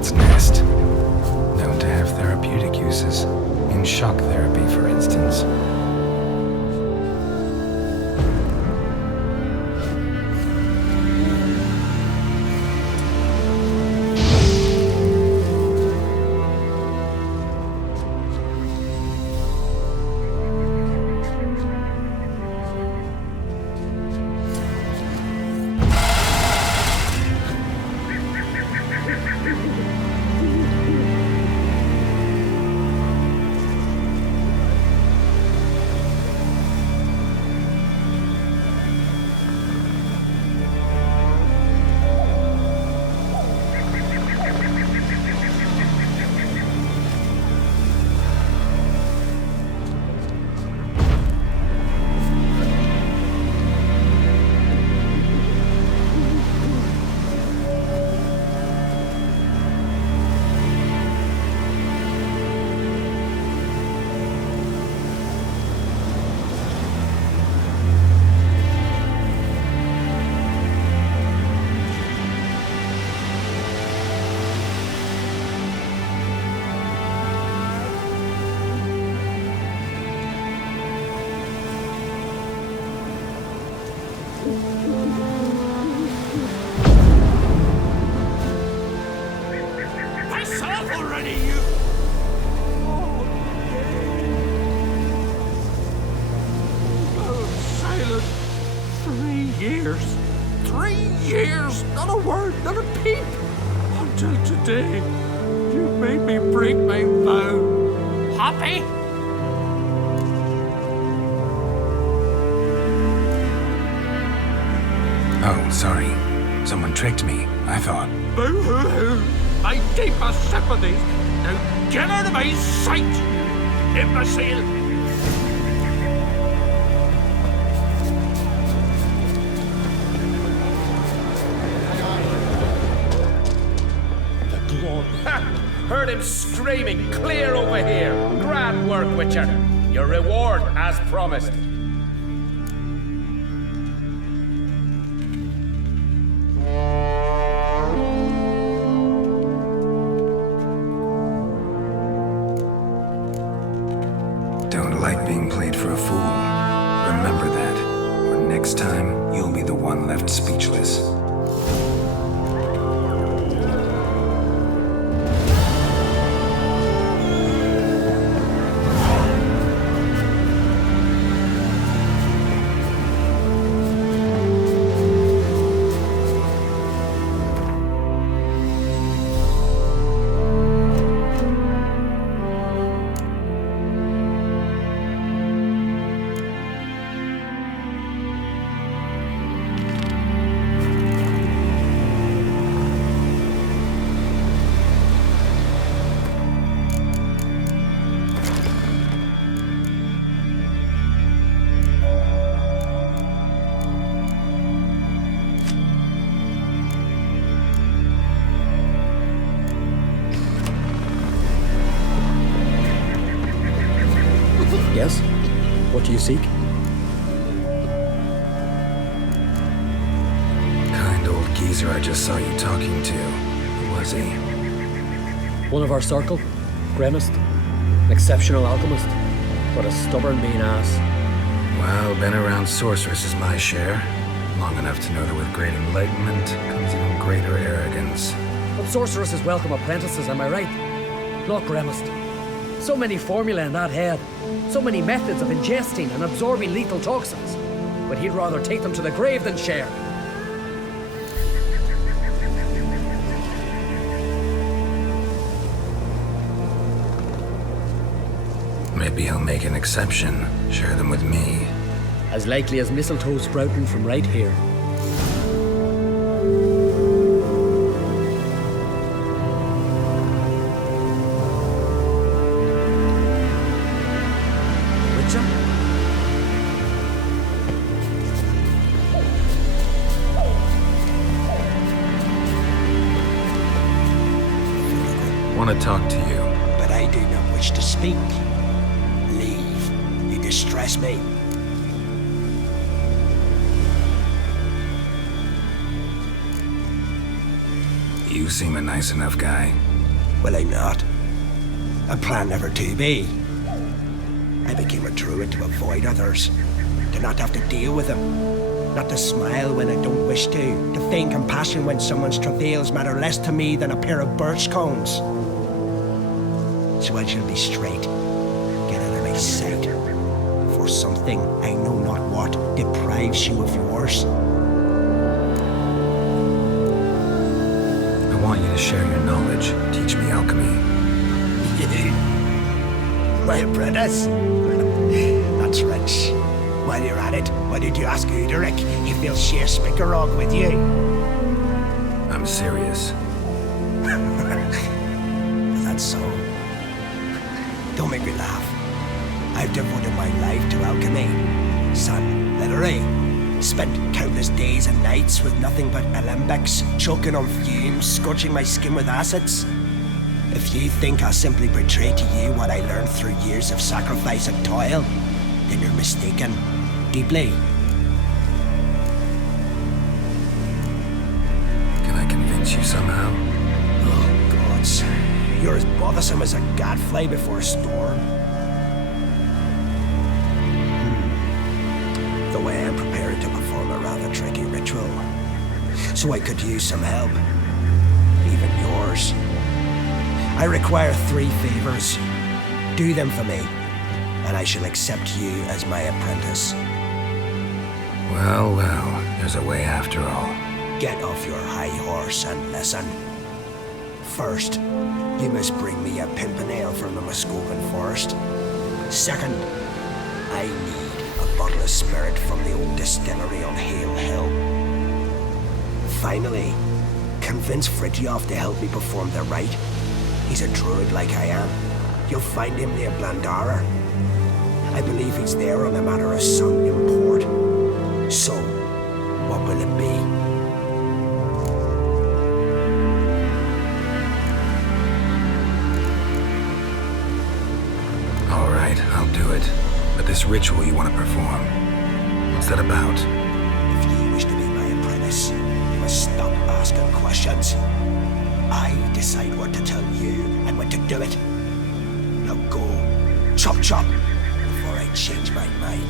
its nest. Known to have therapeutic uses, in shock therapy, for instance. Oh, sorry. Someone tricked me, I thought. Boo-hoo-hoo! My deepest sympathies! Now get out of my sight! Imbecile! The glory. Ha! Heard him screaming clear over here. Grand work, Witcher. Your reward as promised. Don't like being played for a fool. Remember that, or next time you'll be the one left speechless. Yes? What do you seek? Kind old geezer I just saw you talking to. Who was he? One of our circle? Gremist? An exceptional alchemist? But a stubborn, mean ass. Well, been around sorceresses my share. Long enough to know that with great enlightenment comes even greater arrogance. But sorceresses welcome apprentices, am I right? Not Gremist. So many formulae in that head. So many methods of ingesting and absorbing lethal toxins. But he'd rather take them to the grave than share. Maybe he'll make an exception. Share them with me. As likely as mistletoe sprouting from right here. Want to talk to you. But I do not wish to speak. Leave. You distress me. You seem a nice enough guy. Well, I'm not. And plan never to be. I became a druid to avoid others, to not have to deal with them, not to smile when I don't wish to feign compassion when someone's travails matter less to me than a pair of birch cones. So I shall be straight, get out of my sight, for something, I know not what, deprives you of yours. I want you to share your knowledge, teach me alchemy. My apprentice? That's rich. While you're at it, why did you ask Uderic if he'll share Spickerog with you? I'm serious. That's so. Don't make me laugh. I've devoted my life to alchemy. Son, literally. Spent countless days and nights with nothing but alembics, choking on fumes, scorching my skin with acids. If you think I'll simply portray to you what I learned through years of sacrifice and toil, then you're mistaken. Deeply. Can I convince you somehow? Oh, gods. You're as bothersome as a gadfly before a storm. Though I am prepared to perform a rather tricky ritual. So I could use some help. Even yours. I require 3 favors. Do them for me, and I shall accept you as my apprentice. Well, well, there's a way after all. Get off your high horse and listen. First, you must bring me a pimpernel from the Muscovan forest. Second, I need a bottle of spirit from the old distillery on Hale Hill. Finally, convince Fridtjof to help me perform the rite. He's a druid like I am. You'll find him near Blandara. I believe he's there on a matter of some import. So, what will it be? All right, I'll do it. But this ritual you want to perform, what's that about? If you wish to be my apprentice, you must stop asking questions. I decide what to tell you and when to do it. Now go, chop chop, before I change my mind.